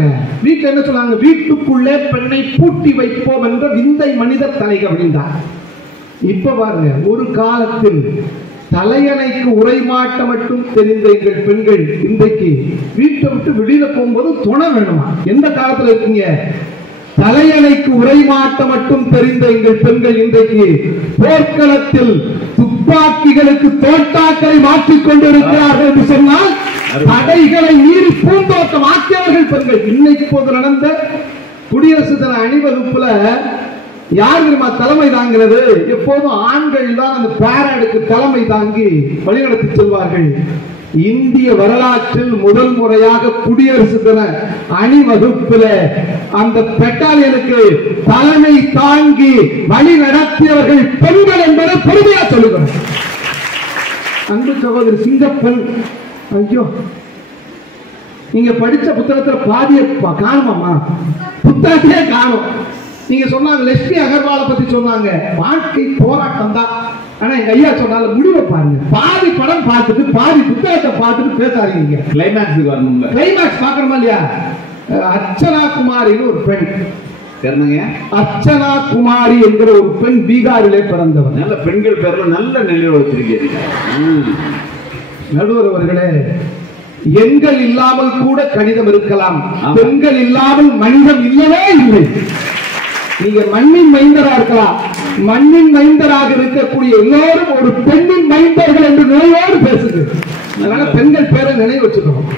வீட்டுல என்ன சொன்னாங்க, வீட்டுக்குள்ளே பெண்ணை பூட்டி வைப்போம் என்ற விந்தை மனித தலைக விழுந்தார். இப்ப பாருங்க, ஒரு காலத்தில் தலையணைக்கு உரைமாட்ட மட்டும் தெரிந்த எங்கள் பெண்கள் இன்றைக்கு வீட்டை விட்டு வெளியில போகும்போது துணை வேணுமா? எந்த காலத்துல இருக்கீங்க? தலையணைக்கு உரைமாட்ட மட்டும் தெரிந்த எங்கள் பெண்கள் இன்றைக்கு போர்க்களத்தில் துப்பாக்கிகளுக்கு தோட்டாக்களை மாற்றிக் கொண்டிருக்கிறார்கள் என்று சொன்னால் தடைகளை மீறி பூந்தோட்டம் ஆக்கியவர்கள் பெண்கள். இன்னைக்கு போது நடந்த குடியரசு தின அணிவகுப்புல யார் தெரியுமா தலைமை தாங்கிறது? எப்போதும் ஆண்கள் தான் அந்த பேரடுக்கு தலைமை தாங்கி வழிநடத்தி செல்வார்கள். இந்திய வரலாற்றில் முதல் முறையாக குடியரசு தின அணிவகுப்பில் அந்த பெட்டாலியனுக்கு தலைமை தாங்கி வழி நடத்தியவர்கள் பெண்கள் என்பதை பெருமையா சொல்லுகிறோம். அன்பு சகோதரி சிங்கப்பெண், ஐயோ நீங்க படிச்ச புத்தகத்துல பாதிய காணுமாமா? புத்தகத்திலே காணும். நீங்க சொன்னாங்க லட்சுமி அகர்வாலை பத்தி சொன்னாங்க, வாழ்க்கை போராட்டம் தான். ஆனா எங்க ஐயா சொன்னால முடிவை பாருங்க, பாதி படம் பார்த்துட்டு பாதி புத்தகத்தை பார்த்துட்டு பேசாதீங்க. கிளைமேக்ஸுக்கு வரணும். கிளைமேக்ஸ் பார்க்கணுமா இல்லையா? அர்ச்சனா குமாரின்னு ஒரு பெண், அர்ச்சனா குமாரி என்கிற ஒரு பெண் பீகாரிலே பிறந்தவர். நல்ல பெண்கள் பேர்ல நல்ல நிலையில் வச்சிருக்கீங்க நடுவர் அவர்களே. எண்கள் இல்லாமல் கூட கணிதம் இருக்கலாம், பெண்கள் இல்லாமல் மனிதம் இல்லவே இல்லை. நீங்க மண்ணின் மைந்தரா இருக்கலாம், மண்ணின் மைந்தராக இருக்கக்கூடிய எல்லோரும் ஒரு பெண்ணின் மைந்தர்கள் என்று நினைவோடு பேசுங்க. அதனால பெண்கள் பேரை நினைவு வச்சுக்கணும்.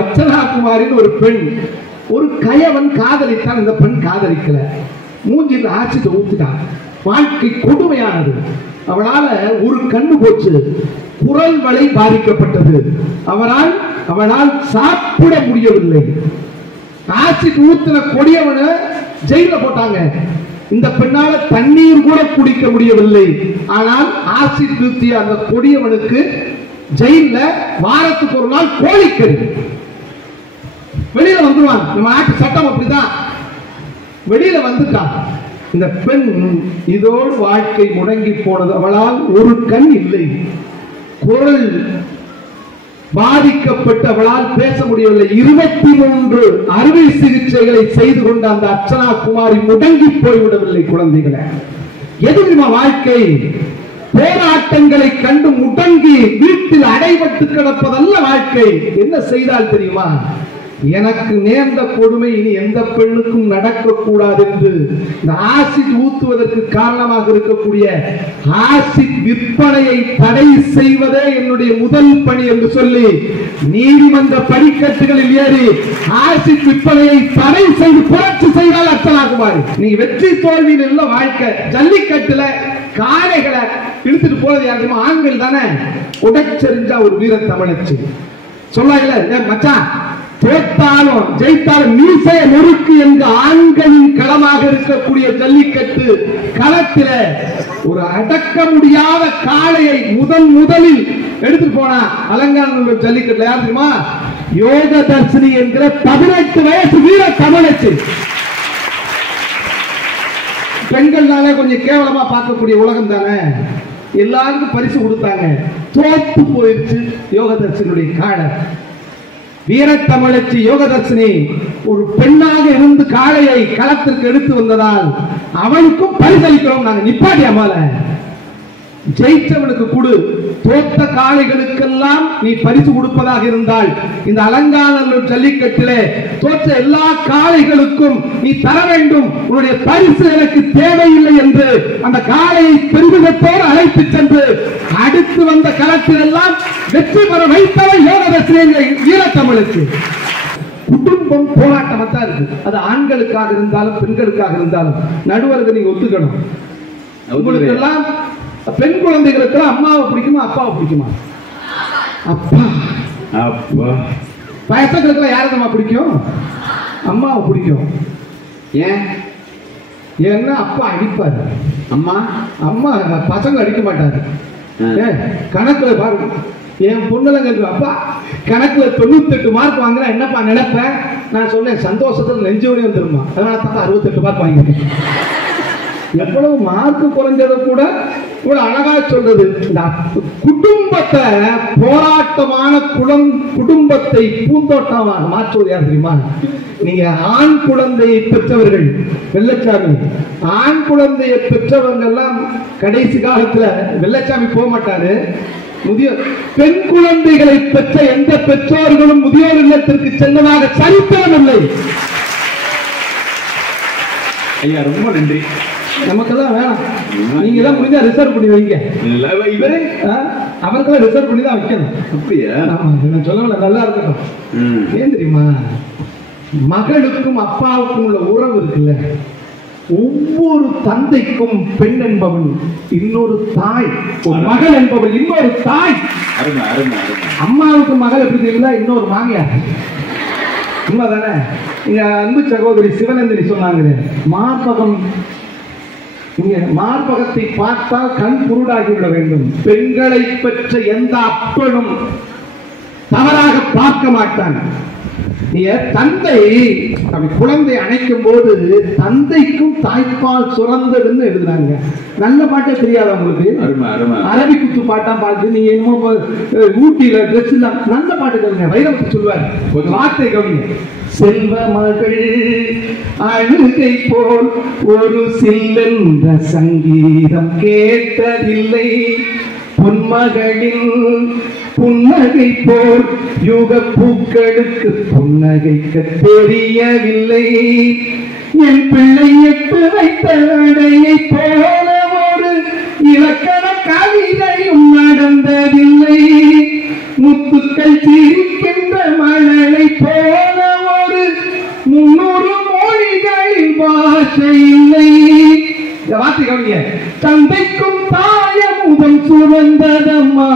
அர்ச்சனா குமாரின் ஒரு பெண், ஒரு கயவன் காதலித்தான், இந்த பெண் காதலிக்கல, மூஞ்சில் ஆசிட்டு ஊத்திட்டான். வாழ்க்கை கொடுமையானது. அவளால ஒரு கண்ணு போச்சு, குரல் வளை பாதிக்கப்பட்டது, அவனால் சாப்பிட முடியவில்லை. ஆசிட் ஊத்தின கொடியவனை ஜெயில போட்டாங்க. இந்த பெண்ணால தண்ணீர் கூட குடிக்க முடியவில்லை. ஆனால் ஆசிட் ஊத்திய அந்த கொடியவனுக்கு ஜெயில வாரத்துக்கு ஒரு நாள் கோழிக்கறி. வெளியில வந்துருவான், நம்ம நாட்டு சட்டம் அப்படிதான். வெளியில வந்துட்டான். இந்த பெண் இதோடு வாழ்க்கை முடங்கி போனது. அவளால் ஒரு கண் இல்லை, குரல் பாதிக்கப்பட்டு அவளால் பேச முடியவில்லை. 23 அறுவை சிகிச்சைகளை செய்து கொண்ட அந்த அர்ச்சனா குமாரி முடங்கி போய்விடவில்லை. குழந்தைகளை எதிர்மா வாழ்க்கை போராட்டங்களை கண்டு முடங்கி வீட்டில் அடைபட்டு கிடப்பதல்ல வாழ்க்கை. என்ன செய்தால் தெரியுமா? எனக்கு நேர்ந்த கொடுமை இனி எந்த பெண்ணுக்கும் நடக்கக்கூடாது என்று இந்த ஆசிட் ஊத்துவதற்கு காரணமாக இருக்கக்கூடிய ஆசிட் விற்பனையை தடை செய்வதே என்னுடைய முதல் பணி என்று சொல்லி நீதிமன்ற படிக்கட்டுகளில் ஏறி ஆசிட் விற்பனையை தடை செய்து புரட்சி செய்தால் அர்ச்சனா குமாரி. நீங்க வெற்றி தோல்வியில் இல்ல வாழ்க்கை. ஜல்லிக்கட்டுல காளைகளை இழுத்துட்டு போறது யாருமா? ஆண்கள் தானே. உடைச்செறிஞ்சா ஒரு வீர தமிழச்சி சொன்னாங்கல்ல, மச்சான் தோற்றாலும் ஜெயித்தாலும் மீசைய நொறுக்கு என்ற ஆண்களின் களமாக இருக்கக்கூடிய ஜல்லிக்கட்டு களத்தில ஒரு அடக்க முடியாத காளையை முதலில் எடுத்துட்டு போனா அலங்காநல்லூர் ஜல்லிக்கட்டுல யார் தெரியுமா? யோக தர்ஷினி என்கிற 18 வயசு வீர தமிழச்சி. பெண்கள்னாலே கொஞ்சம் கேவலமா பார்க்கக்கூடிய உலகம் தானே. எல்லாருக்கும் பரிசு கொடுத்தாங்க. தோத்து போயிடுச்சு யோகதர்ஷினுடைய காளை. வீரத்தமிழச்சி யோகதர்ஷினி ஒரு பெண்ணாக இருந்து காளையை களத்திற்கு எடுத்து வந்ததால் அவனுக்கும் பரிசளிக்கிறோம் நாங்க. நிப்பாட்டி அம்மால ஜெயிச்சவனுக்கு கொடு, தோத்த காளைகளுக்கெல்லாம் நீ பரிசு கொடுப்பதாக இருந்தால் இந்த அலங்காநல்லூர் ஜல்லிக்கட்டிலே தோற்ற எல்லா காளைகளுக்கும் நீ தர வேண்டும். உன்னுடைய பரிசு எனக்கு தேவையில்லை என்று அந்த காளையை பெருமிதத்தோடு அழைத்து சென்று அடுத்து வந்த களத்தில் எல்லாம் வெற்றி பெற வைத்தவன் யோகதர்ஷினி வீரத்தமிழுக்கு. குடும்பம் போராட்டமா தான் இருக்கு. அது ஆண்களுக்காக இருந்தாலும் பெண்களுக்காக இருந்தாலும். நடுவருக்கு நீங்க ஒத்துக்கணும். உங்களுக்கு எல்லாம் பெண் குழந்தைகளுக்கு அம்மாவை பிடிக்குமா அப்பாவை பிடிக்குமா? அப்பா. அப்பா. வயசுகளுக்கு யாருக்குமா பிடிக்கும்? அம்மாவை பிடிக்கும். ஏன்? ஏன்னா அப்பா அடிப்பாரு. அம்மா அம்மா பசங்க அடிக்க மாட்டாரு. கணக்குல பாருங்க, என் பொண்ணுலங்க அப்பா கணக்குல 98 மார்க் வாங்குறேன் என்னப்பா நினைப்பேன்? நான் சொன்னேன் சந்தோஷத்துல நெஞ்சோடி வந்துருமா, அதனால தான் 68 மார்க் வாங்கிட்டேன். எவ்வளவு மார்க் குறைஞ்சதை கூட இவ்வளவு அழகா சொல்றது. குடும்பத்தை போராட்டமான குடும்பத்தை பூந்தோட்டமாக மாற்றுவது யார் தெரியுமா? நீங்க ஆண் குழந்தையை பெற்றவர்கள் வெள்ளச்சாமி, ஆண் குழந்தையை பெற்றவங்க எல்லாம் கடைசி காலத்துல வெள்ளச்சாமி போக மாட்டாரு. முதியோர் பெண் குழந்தைகளை பெற்ற எந்த பெற்றோர்களும் முதியோர் இல்லத்திற்கு சென்றதாக சரித்திரம் இல்லை. ஐயா ரொம்ப நன்றி. நமக்கெல்லாம் வேணாம், நீங்க தான் முடிஞ்சா ரிசர்வ் பண்ணி வைங்க. அவருக்கெல்லாம் ரிசர்வ் பண்ணி தான் வைக்கணும். அப்படியா? நான் சொல்ல நல்லா இருக்கட்டும். ஏன் தெரியுமா? மகளுக்கும் அப்பாவுக்கும் உள்ள உறவு இருக்குல்ல, ஒவ்வொரு தந்தைக்கும் பெண் என்பவன் இன்னொரு தாய், ஒரு மகள் என்பவள் இன்னொரு தாய். அம்மாவுக்கு மகள் எப்படி தெரியுங்களா? இன்னொரு மாமியார். உண்மைதானே? இங்க அன்பு சகோதரி சிவநந்தினி சொன்னாங்க, மார்பகம், மார்பகத்தை பார்த்தால் கண் குருடாகிவிட வேண்டும். பெண்களை பெற்ற எந்த அப்பனும் தவறாக பார்க்க மாட்டான். தந்தை குழந்தை அணைக்கும் போது தந்தைக்கும் தாய்ப்பால் சுரந்ததுன்னு எழுதுனாங்க. நல்ல பாட்டே தெரியாது உங்களுக்கு? அரபி குத்து பாட்டா பார்த்து நீங்க என்னமோ ஊட்டியில ட்ரெஸ் நல்ல பாட்டு கவிங்க வைரவத்து சொல்வார். ஒரு வார்த்தை கவிங்க, செல்வ மகள் அழுகை போல் ஒரு சில்லென்ற சங்கீதம் கேட்டதில்லை, பொன்மகளின் புன்னகை போல் யுக பூக்களுக்கு புன்னகைக்க தெரியவில்லை, என் பிள்ளை எட்டு வைத்த அடையை போல ஒரு இலக்கண கவிதையும் நடந்ததில்லை, முத்துக்கள் சிரிக்கின்ற மழலை போல ஒரு 300 மொழிகளின் பாஷை இல்லை. வார்த்தை கவிங்க, தந்தைக்கும் தாயமுதம் சுரந்ததம்மா,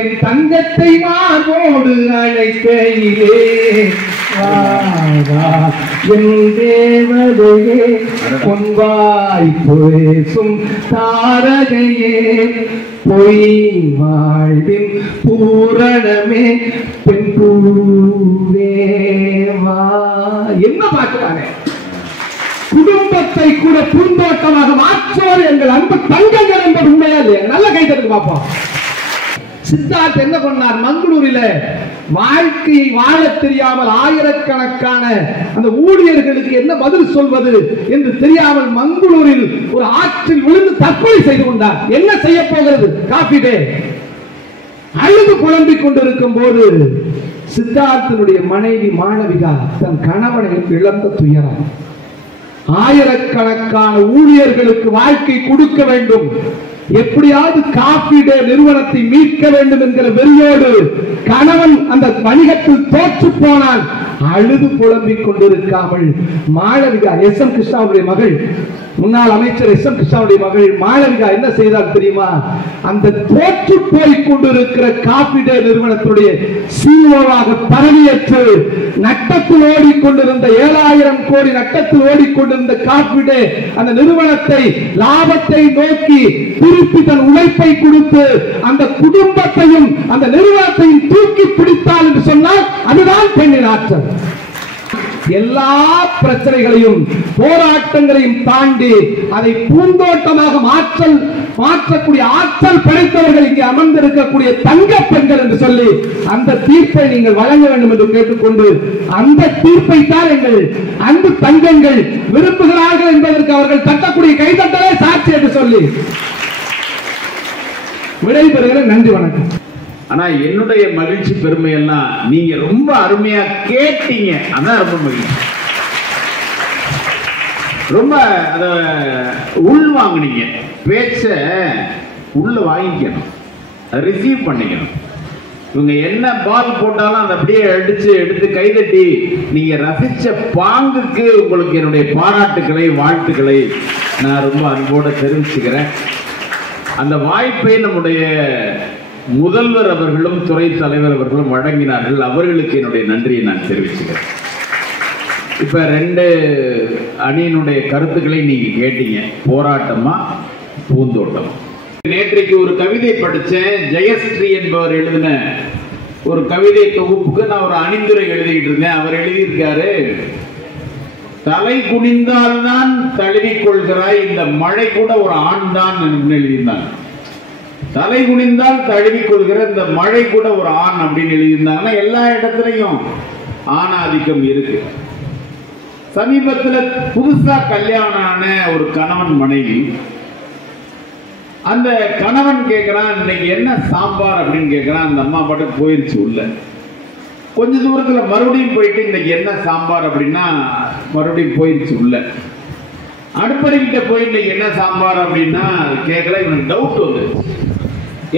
என் தங்கத்தை மார்போடு அழைக்கையிலே, என் தேவதையே பொன்வாய் பேசும் தாரகையே, பொய் வாழ்வின் பூரணமே பெண் பூவேவா. என்ன பாட்டுவாங்க? குடும்பத்தை கூட பூந்தோட்டமாக மாற்றுவது எங்கள் அன்பு தங்கங்கள் என்பது உண்மையா இல்லையா? நல்ல கைதற்கு பார்ப்போம். சித்தார்த் என்ன பண்ணார்? மங்களூரில வாழ்க்கையை வாழ தெரியாமல் ஆயிரக்கணக்கான அந்த ஊழியர்களுக்கு என்ன பதில் சொல்வது என்று தெரியாமல் மங்களூரில் ஒரு ஆற்றில் விழுந்து தற்கொலை செய்து கொண்டார். என்ன செய்ய போகிறது? காபி டே. அழுது புலம்பிக் கொண்டிருக்கும் போது சித்தார்த்தனுடைய மனைவி மாளவிகா தன் கணவனை இழந்த துயரம். ஆயிரக்கணக்கான ஊழியர்களுக்கு வாழ்க்கை கொடுக்க வேண்டும், எப்படியாவது காபி டே நிறுவனத்தை மீட்க வேண்டும் என்கிற வெறியோடு கணவன் அந்த வணிகத்தில் தோற்று போனால் அழுது புலம்பிக் கொண்டிருக்காமல் மாளவிகா, எஸ் எம் கிருஷ்ணாவுடைய மகள், முன்னாள் அமைச்சர் எஸ் எம் கிருஷ்ணாவுடைய மகள் மாளவிகா என்ன செய்தால் தெரியுமா? அந்த தோற்று போய் கொண்டிருக்கிற காபி டே நிறுவனத்துடைய சிஓவாக பதவியேற்று நட்டத்தில் ஓடிக்கொண்டிருந்த 7000 கோடி நட்டத்தில் ஓடிக்கொண்டிருந்த காபி டே அந்த நிறுவனத்தை லாபத்தை நோக்கி திருப்பி தன் உழைப்பை கொடுத்து அந்த குடும்பத்தையும் அந்த நிறுவனத்தையும் தூக்கி பிடித்தால் என்று சொன்னால் அதுதான் பெண்ணின் ஆற்றல். எல்லா பிரச்சனைகளையும் போராட்டங்களையும் தாண்டி அதை பூந்தோட்டமாக மாற்றக்கூடிய ஆற்றல் படைத்தவர்கள் இங்கே அமர்ந்திருக்கக்கூடிய தங்க பெண்கள் என்று சொல்லி அந்த தீர்ப்பை நீங்கள் வழங்க வேண்டும் என்று கேட்டுக்கொண்டு, அந்த தீர்ப்பை தான் எங்கள் அன்பு தங்கங்கள் விரும்புகிறார்கள் என்பதற்கு அவர்கள் தட்டக்கூடிய கைதட்டலே சாட்சி என்று சொல்லி விடைபெறுகிற. நன்றி, வணக்கம். ஆனா என்னுடைய மகிழ்ச்சி பெருமை எல்லாம் நீங்க ரொம்ப அருமையா கேட்டீங்க, அதான் ரொம்ப மகிழ்ச்சி. ரொம்ப அத உள் வாங்கினீங்க, பேச்ச உள்ள வாங்கிக்கணும், ரிசீவ் பண்ணிக்கணும். இவங்க என்ன பால் போட்டாலும் அதை அப்படியே அடிச்சு எடுத்து கைதட்டி நீங்க ரசிச்ச பாங்குக்கு உங்களுக்கு என்னுடைய பாராட்டுக்களை, வாழ்த்துக்களை நான் ரொம்ப அன்போட தெரிவிச்சுக்கிறேன். அந்த வாய்ப்பை நம்முடைய முதல்வர் அவர்களும் துறை தலைவர் அவர்களும் வழங்கினார்கள். அவர்களுக்கு என்னுடைய நன்றியை நான் தெரிவிச்சுக்கிறேன். இப்ப 2 அணியினுடைய கருத்துக்களை நீங்க கேட்டீங்க, போராட்டமா பூந்தோட்டம். நேற்றைக்கு ஒரு கவிதை படிச்சேன், ஜெயஸ்ரீ என்பவர் எழுதின ஒரு கவிதை தொகுப்புக்கு நான் ஒரு அணிந்துரை எழுதிட்டு இருந்தேன். அவர் எழுதியிருக்காரு, தலை குனிந்தால்தான் தழுவிக் கொள்கிறாய், இந்த மழை கூட ஒரு ஆண் தான் எழுதியிருந்தாங்க. தலை குனிந்தால் தழுவிக் கொள்கிற இந்த மழை கூட ஒரு ஆண் அப்படின்னு எழுதியிருந்தாங்கன்னா எல்லா இடத்துலையும் ஆணாதிக்கம் இருக்கு. சமீபத்தில் புதுசா கல்யாணம் ஆன ஒரு கணவன் மனைவி, அந்த கணவன் கேட்கிறான், இன்னைக்கு என்ன சாம்பார் அப்படின்னு கேட்கிறான். அந்த அம்மா பாட்டு போயிருச்சு உள்ள. கொஞ்ச தூரத்துல மறுபடியும் போயிட்டு இன்னைக்கு என்ன சாம்பார் அப்படின்னா மறுபடியும் போயிருச்சு உள்ள. அடுப்படிக்கிட்ட போய் இன்னைக்கு என்ன சாம்பார் அப்படின்னா கேட்கல. இவனுக்கு டவுட் வந்து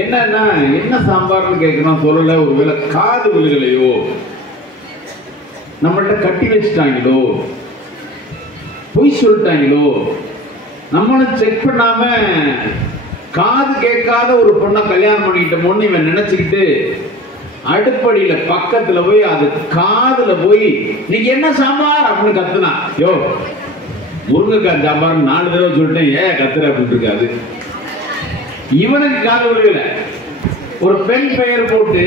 என்னன்னா என்ன சாம்பார்னு கேட்கணும், சொல்லல. ஒருவேளை காது விழுகலையோ, நம்மள்ட்ட கட்டி வச்சுட்டாங்களோ, பொய் சொல்லிட்டாங்களோ, நம்மளும் செக் பண்ணாம காது கேட்காத ஒரு பொண்ணை கல்யாணம் பண்ணிக்கிட்டோம்னு இவன் நினைச்சுக்கிட்டு அடுப்படியில பக்கத்துல போய் அது காதுல போய் நீங்க என்ன சாம்பார் அப்படின்னு கத்துனா. யோ, முருங்கைக்காய் சாம்பார் 4 தடவை சொல்லிட்டேன், ஏன் கத்துற அப்படின்னு இருக்காது. இவனுக்கு காது விழுகல. ஒரு பெண் பெயர் போட்டு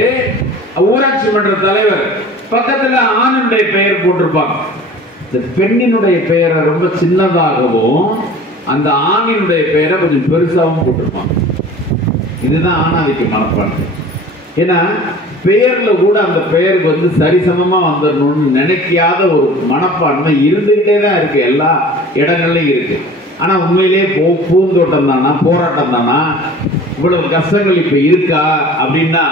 ஊராட்சி மன்ற தலைவர் பக்கத்துல ஆணுடைய பெயர் போட்டிருப்பாங்க. இந்த பெண்ணினுடைய பெயரை ரொம்ப சின்னதாகவும் அந்த ஆணினுடைய பெயரை கொஞ்சம் பெருசாகவும் போட்டிருப்பாங்க. இதுதான் ஆணாதிக்க மனப்பான்மை. ஏன்னா பெயர்ல கூட அந்த பெயருக்கு வந்து சரிசமமா வந்துடணும்னு நினைக்காத ஒரு மனப்பான்மை இருந்துகிட்டே தான் இருக்கு, எல்லா இடங்கள்லயும் இருக்கு. ஆனா உண்மையிலே பூந்தோட்டம் தானா, போராட்டம் தானா, இவ்வளவு கஷ்டங்கள் இப்ப இருக்கா அப்படின்னா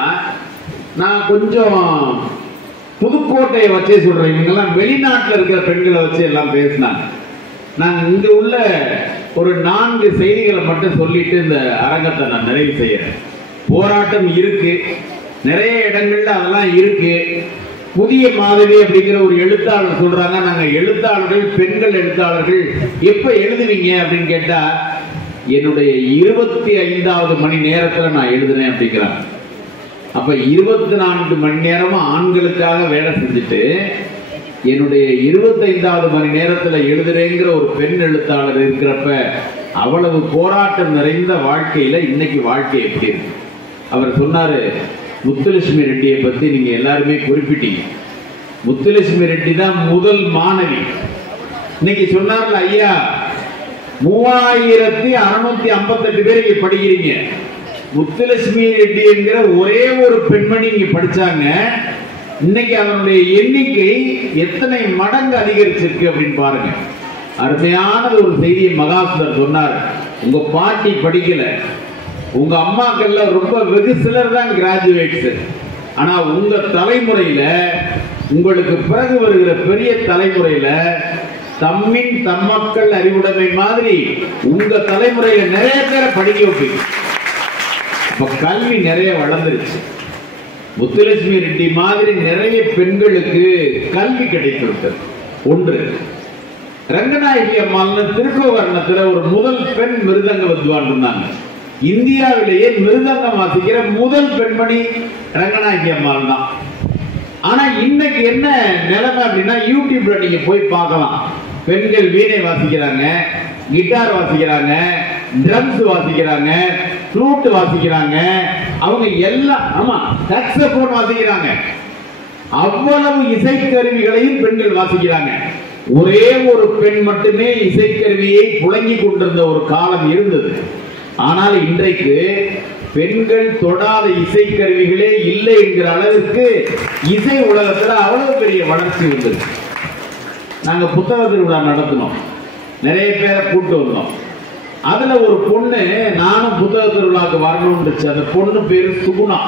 நான் கொஞ்சம் புதுக்கோட்டையை வச்சே சொல்றேன். இவங்கெல்லாம் வெளிநாட்டுல இருக்கிற பெண்களை வச்சு எல்லாம் பேசினாங்க. நான் இங்க உள்ள ஒரு 4 செய்திகளை மட்டும் சொல்லிட்டு இந்த அரங்கத்தை நான் நிறைவு செய்யறேன். போராட்டம் இருக்கு, நிறைய இடங்கள்ல அதெல்லாம் இருக்கு. புதிய மாதவி அப்படிங்கிற ஒரு எழுத்தாளர் சொல்றாங்க, நாங்க எழுத்தாளர்கள், பெண்கள் எழுத்தாளர்கள் எப்ப எழுதுவீங்க அப்படின்னு கேட்டா என்னுடைய 25வது மணி நேரத்துல நான் எழுதுனேன் அப்படிங்கிறாங்க. அப்ப 24 மணி நேரமும் ஆண்களுக்காக வேலை செஞ்சுட்டு என்னுடைய 25வது மணி நேரத்துல எழுதுறேங்கிற ஒரு பெண் எழுத்தாளர் இருக்கிறப்ப அவ்வளவு போராட்டம் நிறைந்த வாழ்க்கையில இன்னைக்கு வாழ்க்கை எப்படி இருக்கு. அவர் சொன்னாரு, முத்துலட்சுமி ரெட்டியை பத்தி நீங்க எல்லாருமே குறிப்பிட்டீங்க. முத்துலட்சுமி ரெட்டி தான் முதல் மாணவி. இன்னைக்கு சொன்னார்ல ஐயா, 3658 பேர் இங்க படிக்கிறீங்க. முத்துலட்சுமி ரெட்டி என்கிற ஒரே ஒரு பெண்மணி இங்க படிச்சாங்க. இன்னைக்கு அவனுடைய எண்ணிக்கை எத்தனை மடங்கு அதிகரிச்சிருக்கு அப்படின்னு பாருங்க. அருமையான ஒரு செய்தியை மகாசுந்தர் சொன்னார். உங்க பாட்டி படிக்கல, உங்க அம்மாக்கள்ல ரொம்ப வெகு சிலர் தான் கிராஜுவேட்ஸ். ஆனா உங்க தலைமுறையில, உங்களுக்கு பிறகு வருகிற பெரிய தலைமுறையில தம்மின் தம்மக்கள் அறிவுடைமை மாதிரி உங்க தலைமுறையில நிறைய பேரை படிக்க வைப்பீங்க. இப்ப கல்வி நிறைய வளர்ந்துருச்சு. முத்துலட்சுமி ரெட்டி மாதிரி நிறைய பெண்களுக்கு கல்வி கிடைத்திருக்கிறது. ஒன்று, ரங்கநாயகி அம்மாள்னு திருக்கோவரணத்துல ஒரு முதல் பெண் மிருதங்க வித்வான் இருந்தாங்க. இந்தியாவிலேயே மிருதங்கம் வாசிக்கிற முதல் பெண்மணி ரங்கநாயகி அம்மாள் தான். ஆனா இன்னைக்கு என்ன நிலைமை அப்படின்னா, யூடியூப்ல நீங்க போய் பார்க்கலாம். பெண்கள் வீணை வாசிக்கிறாங்க, கிட்டார் வாசிக்கிறாங்க, ட்ரம்ஸ் வாசிக்கிறாங்க, ஃப்ளூட் வாசிக்கிறாங்க, அவங்க எல்லாம், ஆமா, சாக்ஸோபோன் வாசிக்கிறாங்க. அவ்வளவு இசைக்கருவிகளையும் பெண்கள் வாசிக்கிறாங்க. ஒரே ஒரு பெண் மட்டுமே இசைக்கருவியை புழங்கிக் கொண்டிருந்த ஒரு காலம் இருந்தது. ஆனால் இன்றைக்கு பெண்கள் தொடாத இசைக்கருவிகளே இல்லை என்கிற அளவிற்கு இசை உலகத்துல அவ்வளவு பெரிய வளர்ச்சி வந்தது. நாங்க புத்தக திருவிழா நடத்தினோம், நிறைய பேரை கூட்டு வந்தோம். அதுல ஒரு பொண்ணு, நானும் புத்தக திருவிழாவுக்கு வரணும்னுச்சு. அந்த பொண்ணு பேரு சுகுணா.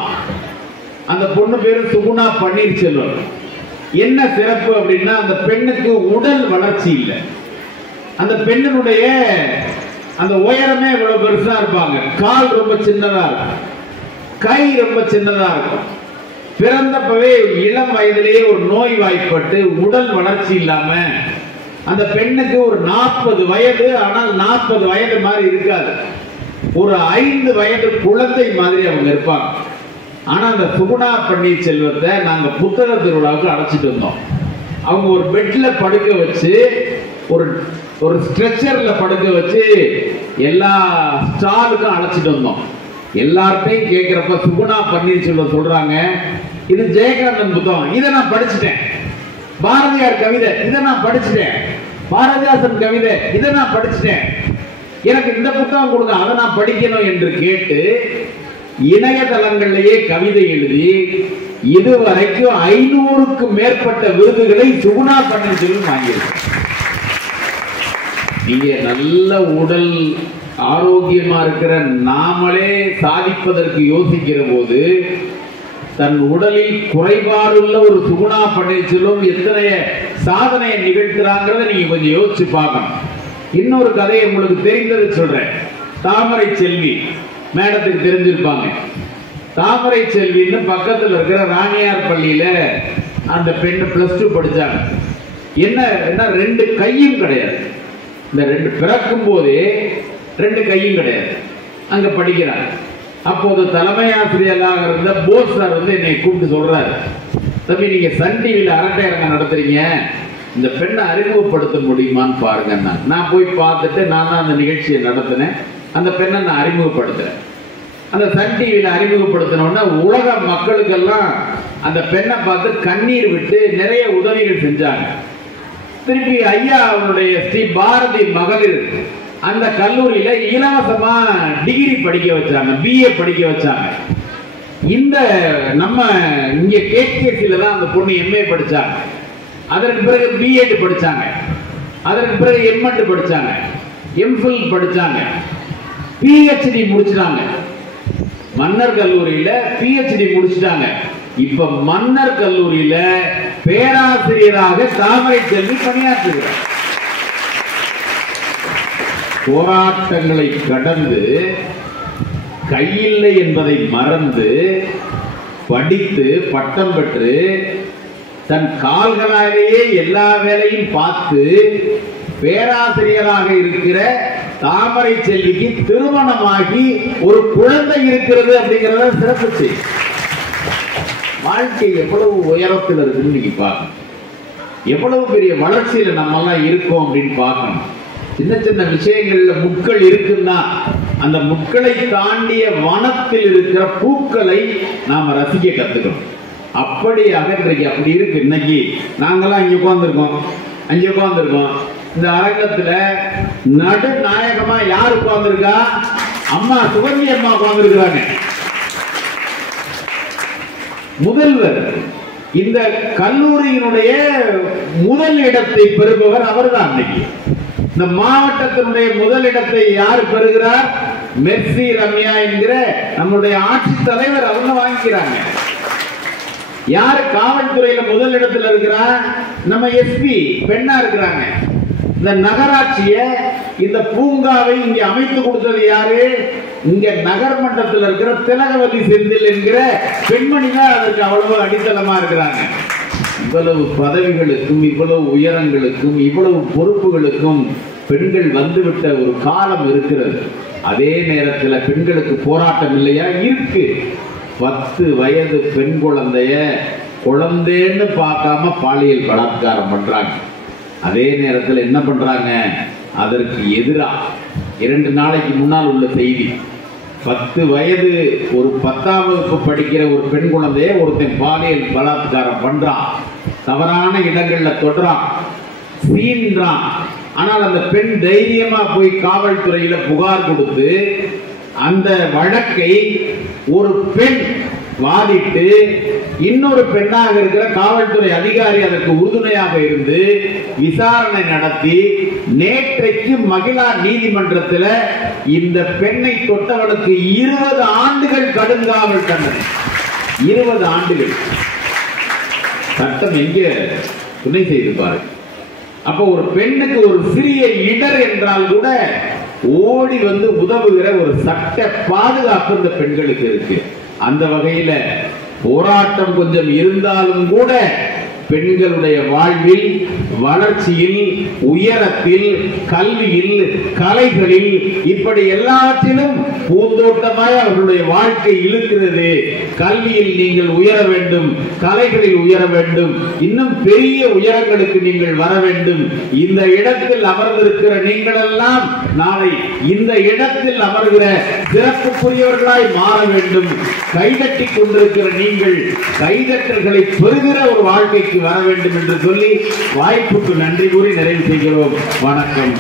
அந்த பொண்ணு பேரு சுகுணா பன்னீர்செல்வம். என்ன சிறப்பு அப்படின்னா, அந்த பெண்ணுக்கு உடல் வளர்ச்சி இல்லை. அந்த பெண்ணினுடைய அந்த உயரமே இவ்வளவு பெருசா இருப்பாங்க, கால் ரொம்ப சின்னதா இருக்கும், கை ரொம்ப சின்னதா இருக்கும். பிறந்தப்பவே இளம் வயதிலேயே ஒரு நோய் வாய்ப்பட்டு உடல் வளர்ச்சி இல்லாம அந்த பெண்ணுக்கு ஒரு 40 வயது, ஆனால் 40 வயது மாதிரி இருக்காது, ஒரு 5 வயது குழந்தை மாதிரி அவங்க இருப்பாங்க. ஆனா அந்த சுகுணா பன்னீர்செல்வத்தை நாங்க புத்தக திருவிழாவுக்கு அழைச்சிட்டு வந்தோம். அவங்க ஒரு பெட்ல படுக்க வச்சு, ஒரு ஸ்ட்ரெச்சர்ல படுக்க வச்சு எல்லா ஸ்டாலுக்கும் அழைச்சிட்டு வந்தோம். எல்லார்ட்டையும் கேட்கிறப்ப சுகுணா பன்னீர்செல்வம் சொல்றாங்க, இது ஜெயகாந்தன் புத்தகம், இதை நான் படிச்சுட்டேன். பாரதியார் கவிதை, இதை நான் படிச்சுட்டேன். பாரதிதாசன் கவிதை, இதை நான் படிச்சுட்டேன். எனக்கு இந்த புத்தகம் கொடுங்க, அதை நான் படிக்கணும் என்று கேட்டு இணையதளங்களிலேயே கவிதை எழுதி இதுவரைக்கும் 500க்கும் மேற்பட்ட விருதுகளை சுகுணா பன்னீர்செல்வம் வாங்கியிருக்கு. நீங்க நல்ல உடல் ஆரோக்கியமா இருக்கிற நாமளே சாதிப்பதற்கு யோசிக்கிற போது தன் உடலில் குறைபாடுள்ள ஒரு சுகுணா பன்னீர்செல்வம் எத்தனை சாதனையை நிகழ்த்துறாங்கிறத நீங்க கொஞ்சம் யோசிச்சு பார்க்கணும். இன்னொரு கதையை உங்களுக்கு தெரிந்தது சொல்றேன். தாமரை செல்வி மேடத்துக்கு தெரிஞ்சிருப்பாங்க. தாமரை செல்வின்னு பக்கத்தில் இருக்கிற ராணியார் பள்ளியில அந்த பெண் +2 படிச்சாங்க. என்ன 2 கையும் கிடையாது. இந்த 2 பிறக்கும் போதே 2 கையும் கிடையாது. அங்க படிக்கிறாங்க. அப்போது தலைமை ஆசிரியராக இருந்த போஸ் சார் வந்து என்னை கூப்பிட்டு சொல்றாரு, தம்பி நீங்க சன் டிவியில் அரட்டை அரங்கம் நடத்துறீங்க, இந்த பெண்ணை அறிமுகப்படுத்த முடியுமான்னு பாருங்க. நான் போய் பார்த்துட்டு நான் தான் அந்த நிகழ்ச்சியை நடத்தினேன். அந்த பெண்ணை நான் அறிமுகப்படுத்துறேன். அந்த சன் டிவியில் அறிமுகப்படுத்தினோன்னா உலக மக்களுக்கெல்லாம் அந்த பெண்ணை பார்த்து கண்ணீர் விட்டு நிறைய உதவிகள் செஞ்சாங்க. திருப்பி ஐயா அவருடைய ஸ்ரீ பாரதி மகளிர் அந்த கல்லூரியில இலவசமா டிகிரி படிக்க வச்சாங்க, BA படிக்க வச்சாங்க. இந்த நம்ம இங்க கேசில தான் அந்த பொண்ணு MA படிச்சாங்க. அதற்கு பிறகு B.Ed படிச்சாங்க. அதற்கு பிறகு M.Ed படிச்சாங்க, M.Phil படிச்சாங்க, PhD முடிச்சிட்டாங்க. மன்னர் கல்லூரியில PhD முடிச்சிட்டாங்க. இப்ப மன்னர் கல்லூரியில பேராசிரியராக தாமரை செல்வி பணியாற்றுகிறார். போராட்டங்களை கடந்து கையில்லை என்பதை மறந்து படித்து பட்டம் பெற்று தன் கால்களாலேயே எல்லா வேலையும் பார்த்து பேராசிரியராக இருக்கிற தாமரை செல்விக்கு திருமணமாகி ஒரு குழந்தை இருக்கிறது அப்படிங்கிறத சிறப்பு செய்தி. வாழ்க்கை எவ்வளவு உயரத்தில் இருக்குன்னு நீங்க பார்க்கணும். எவ்வளவு பெரிய வளர்ச்சியில நம்ம எல்லாம் இருக்கோம் அப்படின்னு பார்க்கணும். சின்ன சின்ன விஷயங்கள்ல முட்கள் இருக்குன்னா அந்த முட்களை தாண்டிய வனத்தில் இருக்கிற பூக்களை நாம ரசிக்க கத்துக்கணும். அப்படி இன்றைக்கு அப்படி இருக்கு. இன்னைக்கு நாங்கெல்லாம் இங்க உட்கார்ந்துருக்கோம், அங்க உட்கார்ந்துருக்கோம். இந்த அரங்கத்துல நடுநாயகமா யார் உட்கார்ந்துருக்கா? அம்மா சுகந்தி அம்மா உட்கார்ந்துருக்காங்க. முதல்வர், இந்த கல்லூரியினுடைய முதல் இடத்தை பெறுபவர் அவர்தான். இன்னைக்கு இந்த மாவட்டத்தினுடைய முதல் இடத்தை யார் பெறுகிறார்? மெர்சி ரம்யா என்கிற நம்முடைய ஆட்சித் தலைவர் அவங்க வாங்கிக்கிறாங்க. யாரு காவல்துறையில முதல் இடத்துல இருக்கிறா? நம்ம SP பெண்ணா இருக்கிறாங்க. இந்த நகராட்சிய இந்த பூங்காவை இங்க அமைத்து கொடுத்தது யாரு? இங்க நகர்மன்றத்தில் இருக்கிற திலகவதி செந்தில் என்கிற பெண்மணி தான் அதற்கு அவ்வளவு அடித்தளமா இருக்கிறாங்க. இவ்வளவு பதவிகளுக்கும் இவ்வளவு உயரங்களுக்கும் இவ்வளவு பொறுப்புகளுக்கும் பெண்கள் வந்துவிட்ட ஒரு காலம் இருக்கிறது. அதே நேரத்தில் பெண்களுக்கு போராட்டம் இல்லையா? இருக்கு. 10 வயது பெண் குழந்தைய குழந்தைன்னு பார்க்காம பாலியல் பலாத்காரம் பண்றாங்க. அதே நேரத்தில் என்ன பண்றாங்க? அதற்கு எதிராக 2 நாளைக்கு முன்னால் உள்ள செய்தி, 10 வயது ஒரு 10ஆம் வகுப்பு படிக்கிற ஒரு பெண் குழந்தைய ஒருத்தன் பாலியல் பலாத்காரம் பண்றான், தவறான இடங்கள்ல தொடுறான், சீன்றான். ஆனால் அந்த பெண் தைரியமா போய் காவல்துறையில புகார் கொடுத்து அந்த வழக்கை ஒரு பெண் வாதிட்டு இன்னொரு பெண்ணாக இருக்கிற காவல்துறை அதிகாரி அதற்கு உறுதுணையாக இருந்து விசாரணை நடத்தி நேற்றைக்கு மகிழா நீதிமன்றத்தில் இந்த பெண்ணை தொட்டவனுக்கு 20 ஆண்டுகள் கடுங்காவல் தண்டனை. 20 ஆண்டுகள். சட்டம் எங்கே துணை செய்து பாருங்க. அப்ப ஒரு பெண்ணுக்கு ஒரு சிறிய இடர் என்றால் கூட ஓடி வந்து உதவுகிற ஒரு சட்ட பாதுகாப்பு இந்த பெண்களுக்கு இருக்கு. அந்த வகையில போராட்டம் கொஞ்சம் இருந்தாலும் கூட பெண்களுடைய வாழ்வில், வளர்ச்சியில், உயரத்தில், கல்வியில், கலைகளில், இப்படி எல்லாத்திலும் பூந்தோட்டமாய் அவர்களுடைய வாழ்க்கை இழுக்கிறது. கல்வியில் நீங்கள் உயர வேண்டும், கலைகளில் உயர வேண்டும், இன்னும் பெரிய உயரங்களுக்கு நீங்கள் வர வேண்டும். இந்த இடத்தில் அமர்ந்திருக்கிற நீங்களெல்லாம் நாளை இந்த இடத்தில் அமர்கிற சிறப்புக்குரியவர்களாய் மாற வேண்டும். கைதட்டி கொண்டிருக்கிற நீங்கள் கைதட்டல்களை பெறுகிற ஒரு வாழ்க்கைக்கு வர வேண்டும் என்று சொல்லி வாய்ப்புக்கு நன்றி கூறி நிறைவு செய்கிறோம். வணக்கம்.